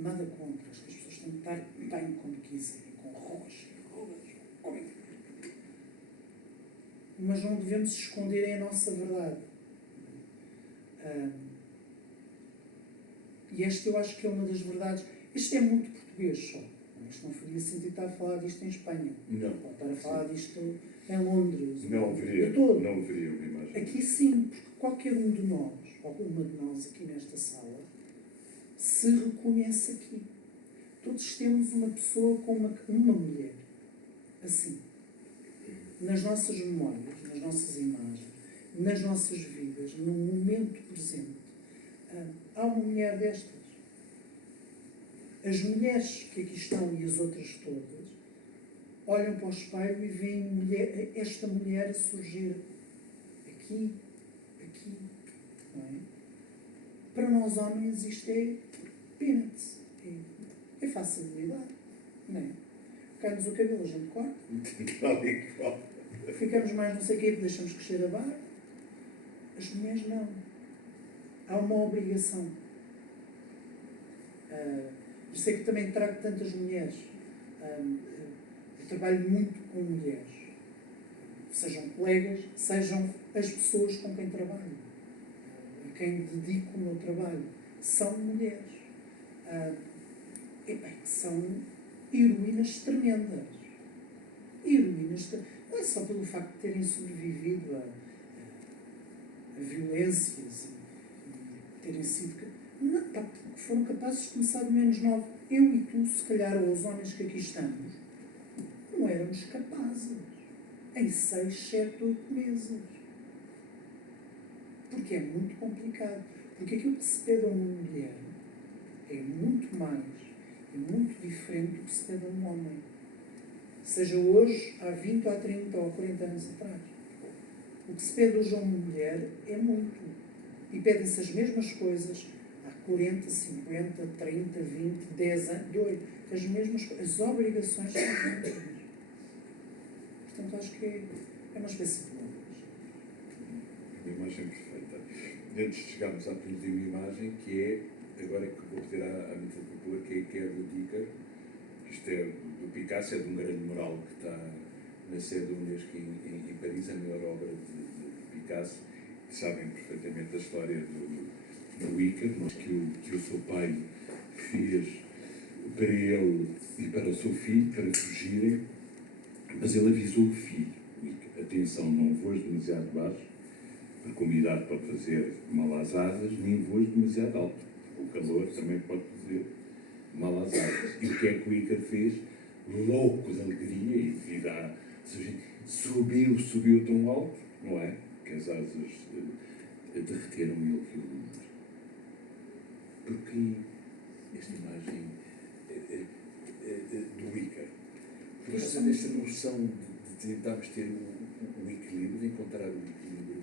Nada contra. Acho que as pessoas têm que estar bem como quiserem, com rugas, como é. Mas não devemos esconder a nossa verdade. E esta eu acho que é uma das verdades. Isto é muito português só. Isto não faria sentido estar a falar disto em Espanha. Não. Ou estar a falar disto em Londres. Não haveria uma imagem. Aqui sim, porque qualquer um de nós, ou uma de nós aqui nesta sala, se reconhece aqui. Todos temos uma pessoa com uma mulher. Assim. Nas nossas memórias, nas nossas imagens, nas nossas vidas, no momento presente, há uma mulher destas. As mulheres que aqui estão e as outras todas olham para o espelho e veem esta mulher a surgir aqui. Não é? Para nós homens isto é peanuts. É fácil de lidar. Não é? Cai-nos o cabelo, a gente corta. Ficamos mais não sei o quê, deixamos crescer a barba. As mulheres não. Há uma obrigação. Por isso é que também trago tantas mulheres. Eu trabalho muito com mulheres. Sejam colegas, sejam as pessoas com quem trabalho. A quem dedico o meu trabalho. São mulheres. São heroínas tremendas. Não é só pelo facto de terem sobrevivido a violências e terem sido... Não, porque foram capazes de começar de menos novo. Eu e tu, se calhar, ou os homens que aqui estamos, não éramos capazes. Em 6, 7, 8 meses. Porque é muito complicado. Porque aquilo que se pede a uma mulher é muito mais, é muito diferente do que se pede a um homem. Seja hoje, há 20, há 30 ou 40 anos atrás. O que se pede hoje a uma mulher é muito. E pedem-se as mesmas coisas há 40, 50, 30, 20, 10 anos, 8. As mesmas coisas. As obrigações são as mesmas. Portanto, acho que é uma espécie de luz. Uma imagem perfeita. Antes de chegarmos à penúltima imagem, que é, agora que vou pedir à Anita de pôr, que é do Dicker. Isto é do Picasso, é de um grande mural que está na sede da Unesco em Paris, a maior obra de Picasso. E sabem perfeitamente a história do Icar, que o seu pai fez para ele e para o seu filho, para fugirem, mas ele avisou o filho: atenção, não voes demasiado baixo, porque a umidade pode fazer mal às asas, nem voes demasiado alto, porque o calor também pode fazer mal às asas. E o que é que o Icar fez? Louco de alegria e vida. Subiu tão alto, não é? Que as asas derreteram e ele viu o mundo. Porque esta imagem do Icar, por causa desta noção de tentarmos ter o equilíbrio, de encontrar o equilíbrio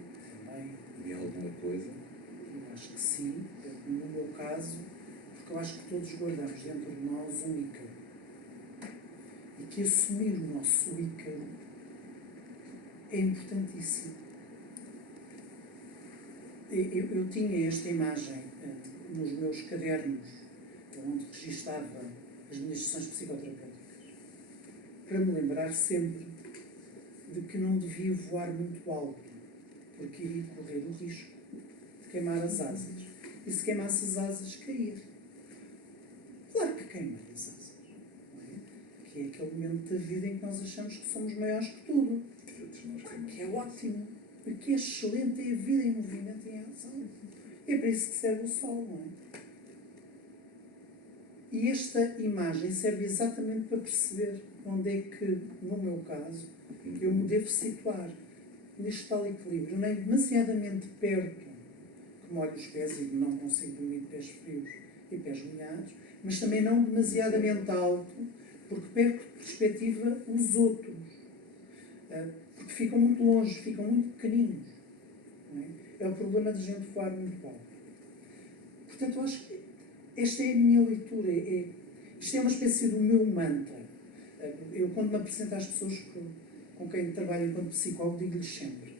em alguma coisa. Eu acho que sim, no meu caso, porque eu acho que todos guardamos dentro de nós um Ícaro. E que assumir o nosso Ícaro é importantíssimo. Eu tinha esta imagem nos meus cadernos, onde registava as minhas sessões psicoterapêuticas, para me lembrar sempre de que não devia voar muito alto, porque iria correr o risco de queimar as asas. E se queimasse as asas, cair. Claro que queimar as asas. Não é? Que é aquele momento da vida em que nós achamos que somos maiores que tudo. Que é ótimo. Porque é excelente, é a vida em movimento e em ação. É para isso que serve o sol, não é? E esta imagem serve exatamente para perceber onde é que, no meu caso, eu me devo situar neste tal equilíbrio, nem demasiadamente perto, que molho os pés e não consigo dormir de pés frios e pés molhados, mas também não demasiadamente alto, porque perco de perspectiva os outros. Porque ficam muito longe, ficam muito pequeninos. Não é? É o problema de gente voar muito alto. Portanto, eu acho que esta é a minha leitura. Isto é uma espécie do meu mantra. Eu, quando me apresento às pessoas com quem trabalho enquanto psicólogo, digo-lhes sempre.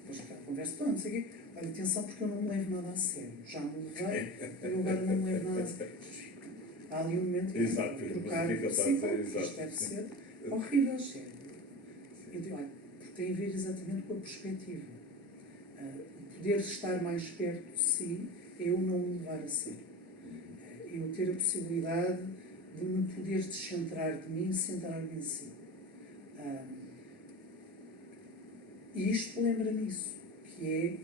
Depois que converso toda, não sei o quê. Olha, atenção, porque eu não me levo nada a sério. Já me levei, eu agora não me levo nada a sério. Há ali um momento que trocar de psicólogo. Isto deve ser horrível, sério. Eu digo, olha, porque tem a ver exatamente com a perspectiva. O poder estar mais perto de si é eu não me levar a sério. Eu ter a possibilidade de me poder descentrar de mim e centrar-me em si. E isto lembra-me isso, que é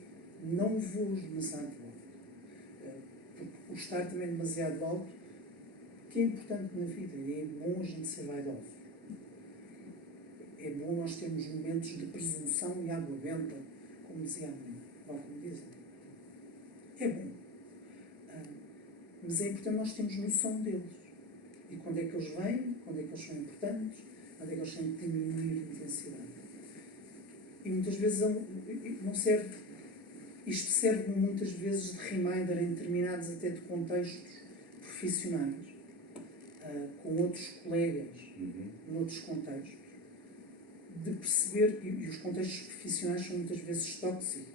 não vou demasiado alto. Porque o estar também demasiado alto, que é importante na vida, é bom a gente ser vaidoso. É bom nós termos momentos de presunção e água benta, como dizia a mãe, ou como dizem. É bom. Mas é importante nós termos noção deles. E quando é que eles vêm, quando é que eles são importantes, quando é que eles têm que diminuir de intensidade. E muitas vezes não serve. Isto serve muitas vezes de reminder em determinados até de contextos profissionais, com outros colegas, noutros contextos, de perceber, e os contextos profissionais são muitas vezes tóxicos.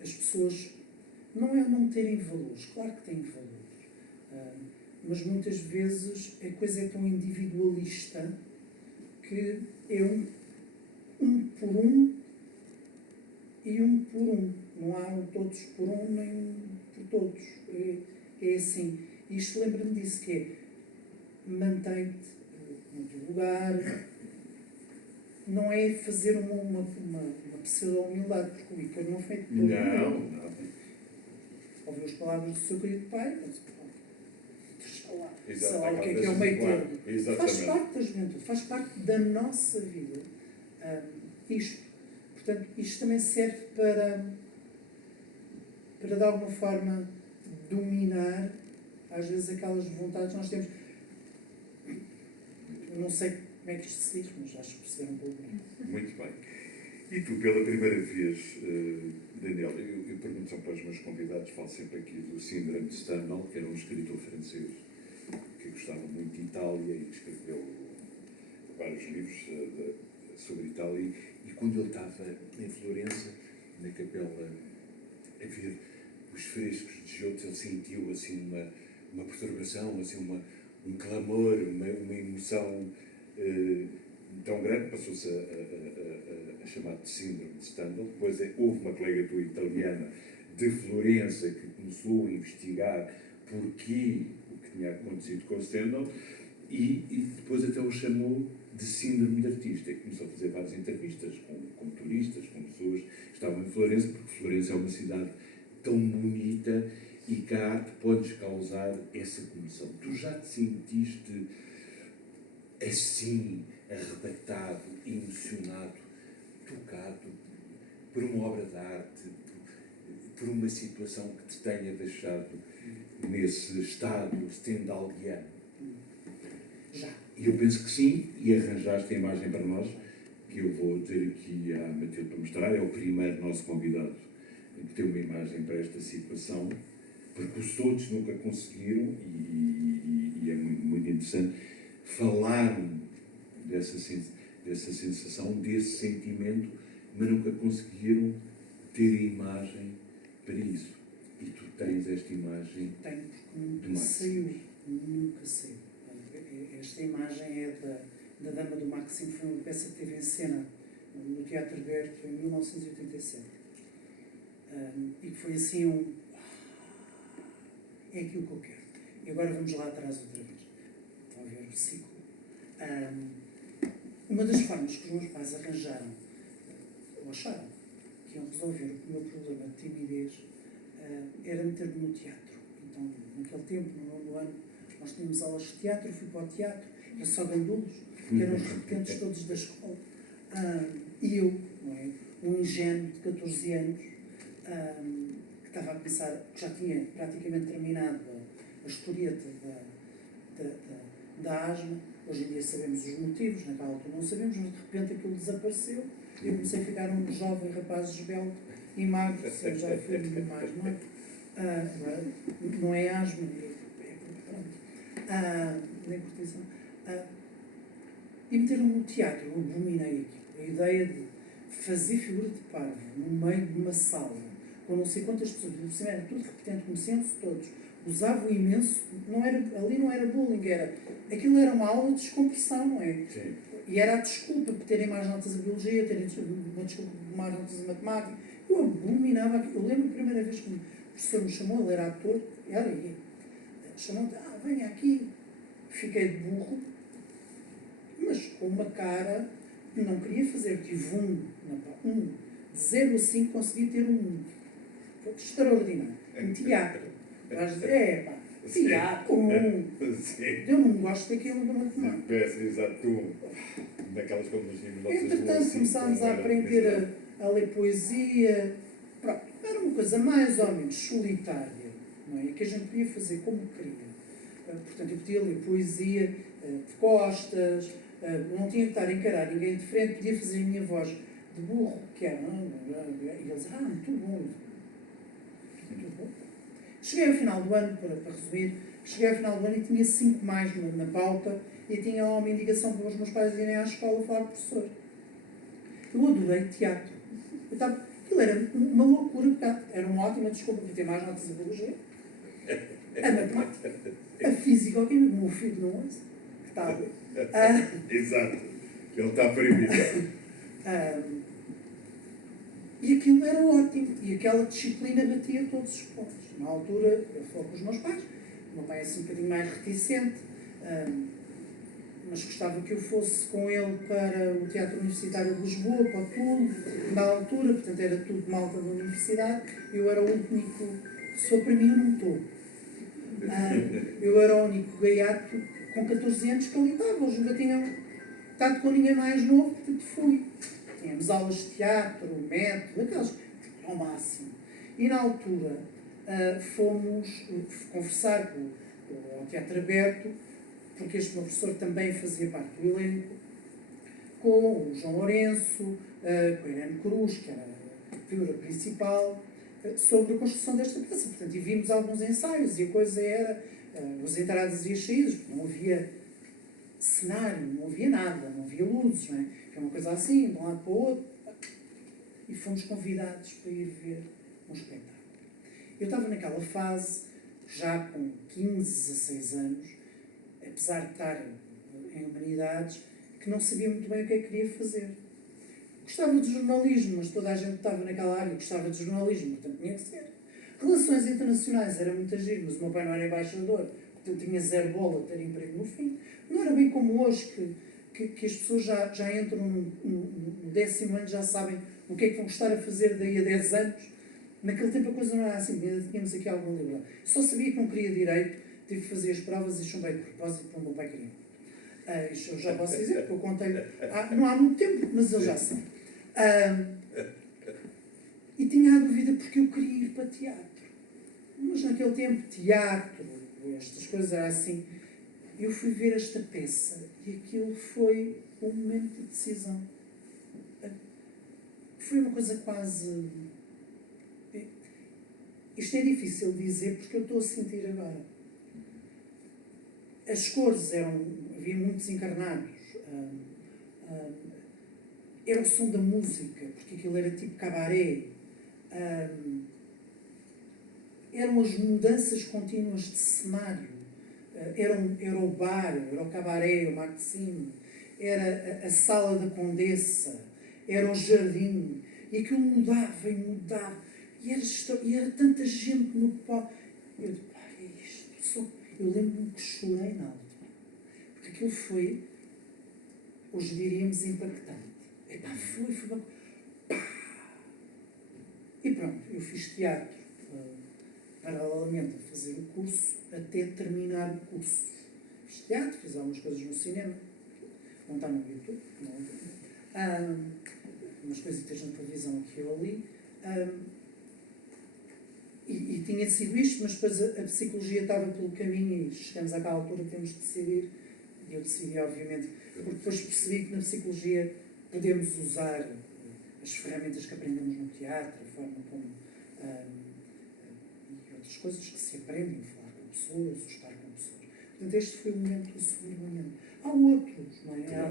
As pessoas não é não terem valores, claro que têm valores, mas muitas vezes a coisa é tão individualista que é um por um e um por um. Não há um todos por um nem um por todos. É assim. Isto lembra-me disso, que é mantém-te no teu lugar. Não é fazer uma pseudo-humildade, porque o Ícaro não foi todo. Não. Ouviu as palavras do seu querido pai, mas, sei lá o que é o meio termo. Faz parte da juventude, faz parte da nossa vida. Isto. Portanto, isto também serve para de alguma forma dominar às vezes aquelas vontades que nós temos. Não sei como é que isto se diz, mas acho que perceberam um pouco bem. Muito bem. E tu, pela primeira vez, Daniel, eu pergunto sempre aos meus convidados, falo sempre aqui do síndrome de Stendhal, que era um escritor francês que gostava muito de Itália e que escreveu vários livros sobre Itália. E quando ele estava em Florença, na capela, a ver os frescos de Giotto, ele sentiu assim uma perturbação, assim um clamor, uma emoção tão grande, passou-se a chamar de síndrome de Stendhal. Depois houve uma colega tua italiana de Florença que começou a investigar porquê o que tinha acontecido com o Stendhal e depois até o chamou de síndrome de artista. E começou a fazer várias entrevistas com turistas, com pessoas que estavam em Florença, porque Florença é uma cidade tão bonita e que a arte pode causar essa comoção. Tu já te sentiste assim, arrebatado, emocionado, tocado por uma obra de arte, por uma situação que te tenha deixado nesse estado stendhaliano? Já. E eu penso que sim, e arranjaste a imagem para nós, que eu vou ter aqui à Matilde para mostrar. É o primeiro nosso convidado que tem uma imagem para esta situação, porque os outros nunca conseguiram, e é muito, muito interessante, falaram dessa sensação, desse sentimento, mas nunca conseguiram ter a imagem para isso. E tu tens esta imagem. Tenho, porque nunca saiu. Nunca saiu. Esta imagem é da Dama do Maximo, foi uma peça que teve em cena no Teatro Berto em 1987. E que foi assim é aquilo que eu quero. E agora vamos lá atrás outra vez. Estão a ver o ciclo. Uma das formas que os meus pais arranjaram, ou acharam, que iam resolver o meu problema de timidez, era meter-me no teatro. Então, naquele tempo, no 9º ano, nós tínhamos aulas de teatro, eu fui para o teatro, era só gandulos, que eram os repetentes todos da escola. E eu, não é? Um ingênuo de 14 anos, que estava a pensar, que já tinha praticamente terminado a historieta da asma, Hoje em dia sabemos os motivos, naquela altura não sabemos, mas de repente aquilo desapareceu e eu comecei a ficar um jovem rapaz esbelto e magro, se já fui mais magro. Agora, não é asma, nem cortisão. E meteram-me no teatro, eu abominei aquilo. A ideia de fazer figura de parvo no meio de uma sala, com não sei quantas pessoas, era tudo repetente, conheciam-se todos, usavam imenso, ali não era bullying, aquilo era uma aula de descompressão, não é? Sim. E era a desculpa por terem mais notas a biologia, terem uma desculpa por mais notas a matemática. Eu abominava aquilo. Eu lembro a primeira vez que o professor me chamou, ele era ator, era aí, chamou-me, venha aqui. Fiquei de burro, mas com uma cara que não queria fazer. Tive de 0 a 5 consegui ter um. Foi extraordinário. Em teatro. Vais dizer, teatro, Eu não gosto daquilo da matemática. Peço, exato, tu, naquelas quando nós tínhamos nossas Entretanto, começámos a aprender a ler poesia. Pronto, era uma coisa mais ou menos solitária, não é? Que a gente podia fazer como queria. Portanto, eu podia ler poesia de costas, não tinha que estar a encarar ninguém de frente, podia fazer a minha voz de burro, que era. E eles, muito bom. Muito bom. Cheguei ao final do ano, para resumir, cheguei ao final do ano e tinha 5 mais na pauta e tinha lá uma indicação para os meus pais irem à escola falar com o professor. Eu adorei teatro. Aquilo era uma loucura, porque era uma ótima desculpa para ter mais notas a biologia. A matemática, a física, o meu filho não ouça, que está a ver. Exato, ele está proibido. E aquilo era ótimo, e aquela disciplina batia todos os pontos. Na altura, eu falo com os meus pais, o meu pai é assim um bocadinho mais reticente, mas gostava que eu fosse com ele para o Teatro Universitário de Lisboa, para o TUL, na altura, portanto era tudo malta da universidade, eu era o único, só para mim eu não estou. Eu era o único gaiato com 14 anos que ali estava, eles nunca tinham estado com ninguém mais novo, portanto fui. Tínhamos aulas de teatro, método, aquelas ao máximo. E na altura fomos conversar com o Teatro Aberto, porque este meu professor também fazia parte do elenco, com o João Lourenço, com a Irene Cruz, que era a figura principal, sobre a construção desta peça. Portanto, e vimos alguns ensaios e a coisa era as entradas e as saídas, porque não havia cenário, não havia nada, não havia luzes, não é? Foi uma coisa assim, de um lado para o outro. E fomos convidados para ir ver um espetáculo. Eu estava naquela fase, já com 15, 16 anos, apesar de estar em humanidades, que não sabia muito bem o que é que queria fazer. Gostava de jornalismo, mas toda a gente estava naquela área, gostava de jornalismo, portanto tinha que ser. Relações internacionais era muito agir, mas o meu pai não era embaixador, portanto tinha 0 bola de ter emprego no fim. Não era bem como hoje, que as pessoas já entram no 10º ano, já sabem o que é que vão estar a fazer daí a 10 anos. Naquele tempo a coisa não era assim, ainda tínhamos aqui alguma liberdade. Só sabia que não queria direito, tive que fazer as provas e chumbei de propósito para o meu pai queria. Isto eu já posso dizer, porque eu contei-lhe, não há muito tempo, mas ele já sabe. E tinha a dúvida porque eu queria ir para teatro. Mas naquele tempo, teatro, estas coisas eram assim. Eu fui ver esta peça e aquilo foi um momento de decisão. Foi uma coisa quase... Isto é difícil dizer porque eu estou a sentir agora. As cores havia muitos encarnados. Era o som da música, porque aquilo era tipo cabaré. Eram as mudanças contínuas de cenário. Era o bar, era o cabaré, o Marco de Cima, era a sala da Condessa, era o jardim, e aquilo mudava e mudava, e era tanta gente no palco. Eu disse, é isto. Eu lembro-me que chorei na altura, porque aquilo foi, hoje diríamos, impactante. Foi pá! E pronto, eu fiz teatro, paralelamente a fazer o curso, até terminar o curso. Fiz teatro, fiz algumas coisas no cinema, não está no YouTube, não. Umas coisitas na televisão aqui ou ali. E tinha sido isto, mas depois a psicologia estava pelo caminho e chegamos àquela altura, temos de decidir eu decidi, obviamente, porque depois percebi que na psicologia podemos usar as ferramentas que aprendemos no teatro, a forma como e outras coisas que se aprendem, falar com pessoas, ou estar com pessoas. Portanto, este foi o momento do sofrimento. Há outros, não é?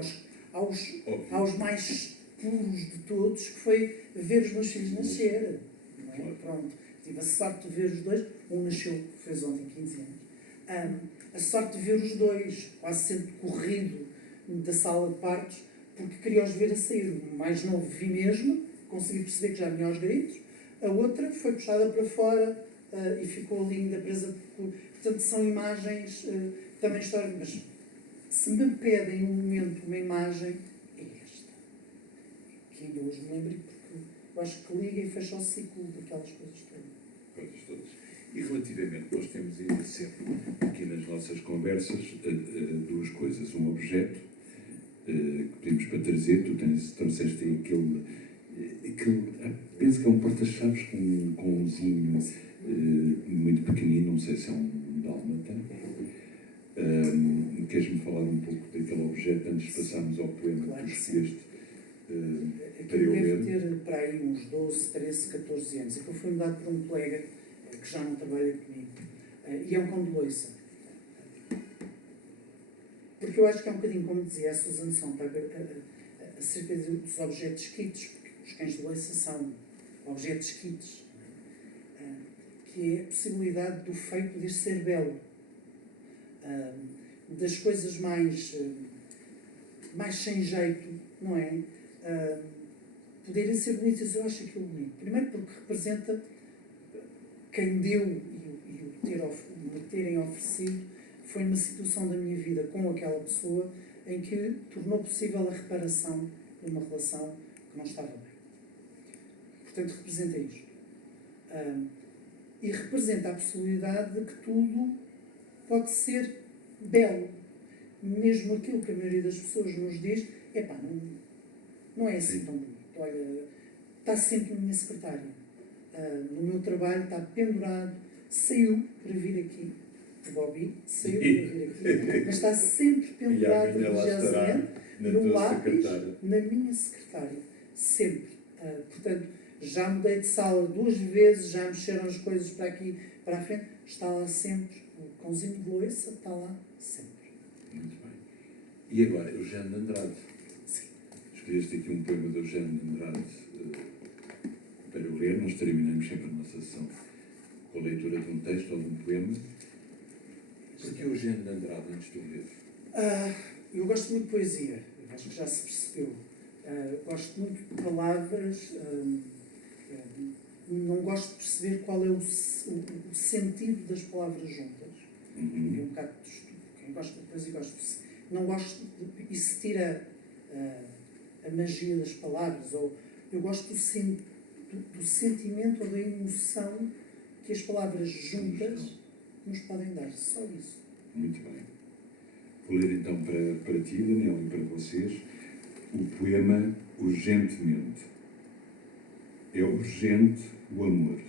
Aos mais puros de todos, que foi ver os meus filhos nascer. Não é? Pronto. Tive a sorte de ver os dois. Um nasceu, fez ontem 15 anos. A sorte de ver os dois, quase sempre corrido da sala de partos, porque queria os ver a sair. O mais novo vi mesmo, consegui perceber que já vinha aos gritos. A outra foi puxada para fora e ficou ali ainda presa. Portanto, são imagens também históricas. Mas se me pedem um momento, uma imagem, é esta. Que ainda hoje me lembro, porque eu acho que liga e fecha o ciclo daquelas coisas todas. E relativamente, nós temos ainda sempre aqui nas nossas conversas duas coisas. Um objeto que pedimos para trazer, tu trouxeste aquele penso que é um porta-chaves com um zinho muito pequenino, não sei se é um dálmata. Queres-me falar um pouco daquele objeto antes de passarmos ao poema Claro que tu que escolheste para eu eu ler? deve ter para aí uns 12, 13, 14 anos. Aquilo foi-me dado por um colega que já não trabalha comigo. E é um cão de loiça. Porque eu acho que é um bocadinho, como dizia a Susana Sontag, acerca dos objetos quites, porque os cães de loiça são objetos quites, que é a possibilidade do feio poder ser belo. Das coisas mais sem jeito, não é? Poderem ser bonitas, eu acho aquilo bonito. Primeiro porque representa quem deu e me terem oferecido foi numa situação da minha vida com aquela pessoa em que tornou possível a reparação de uma relação que não estava bem. Portanto, representa isto. E representa a possibilidade de que tudo pode ser belo. Mesmo aquilo que a maioria das pessoas nos diz, não é assim tão bonito. Olha, está sempre na minha secretária. No meu trabalho está pendurado, saiu para vir aqui. O Bobby saiu para vir aqui, mas está sempre pendurado religiosamente no lápis, na minha secretária. Sempre. Portanto, já mudei de sala 2 vezes, já mexeram as coisas para aqui, para a frente. Está lá sempre. O cãozinho de loiça está lá sempre. Muito bem. E agora, Eugênio de Andrade. Sim. Escolheste aqui um poema de Eugênio de Andrade para eu ler. Nós terminamos sempre a nossa sessão com a leitura de um texto ou de um poema. Porquê Eugênio de Andrade, antes de eu ler? Eu gosto muito de poesia. Eu acho que já se percebeu. Gosto muito de palavras. Não gosto de perceber qual é o sentido das palavras juntas. É um bocado de estudo. Quem gosta de poesia gosta de... Não gosto de... Isso tira a magia das palavras. Ou eu gosto do sentimento ou da emoção que as palavras juntas nos podem dar. Só isso. Muito bem. Vou ler então para ti, Daniel, e para vocês, o poema Urgentemente. É urgente o amor.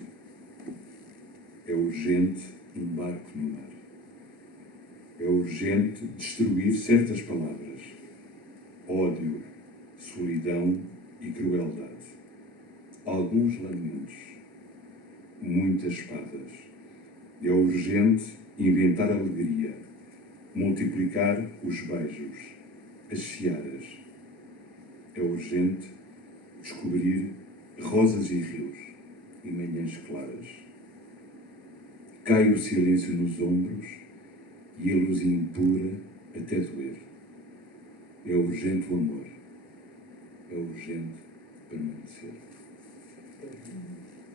É urgente um barco no mar. É urgente destruir certas palavras. Ódio, solidão e crueldade. Alguns lamentos. Muitas espadas. É urgente inventar alegria. Multiplicar os beijos. As searas. É urgente descobrir rosas e rios e manhãs claras. Cai o silêncio nos ombros e a luz impura até doer. É urgente o amor. É urgente permanecer.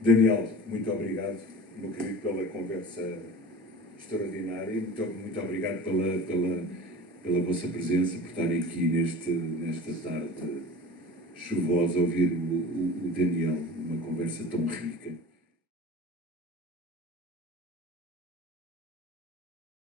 Daniel, muito obrigado, meu querido, pela conversa extraordinária. Muito obrigado pela vossa presença, por estarem aqui nesta tarde chuvosa a ouvir o Daniel, uma conversa tão rica.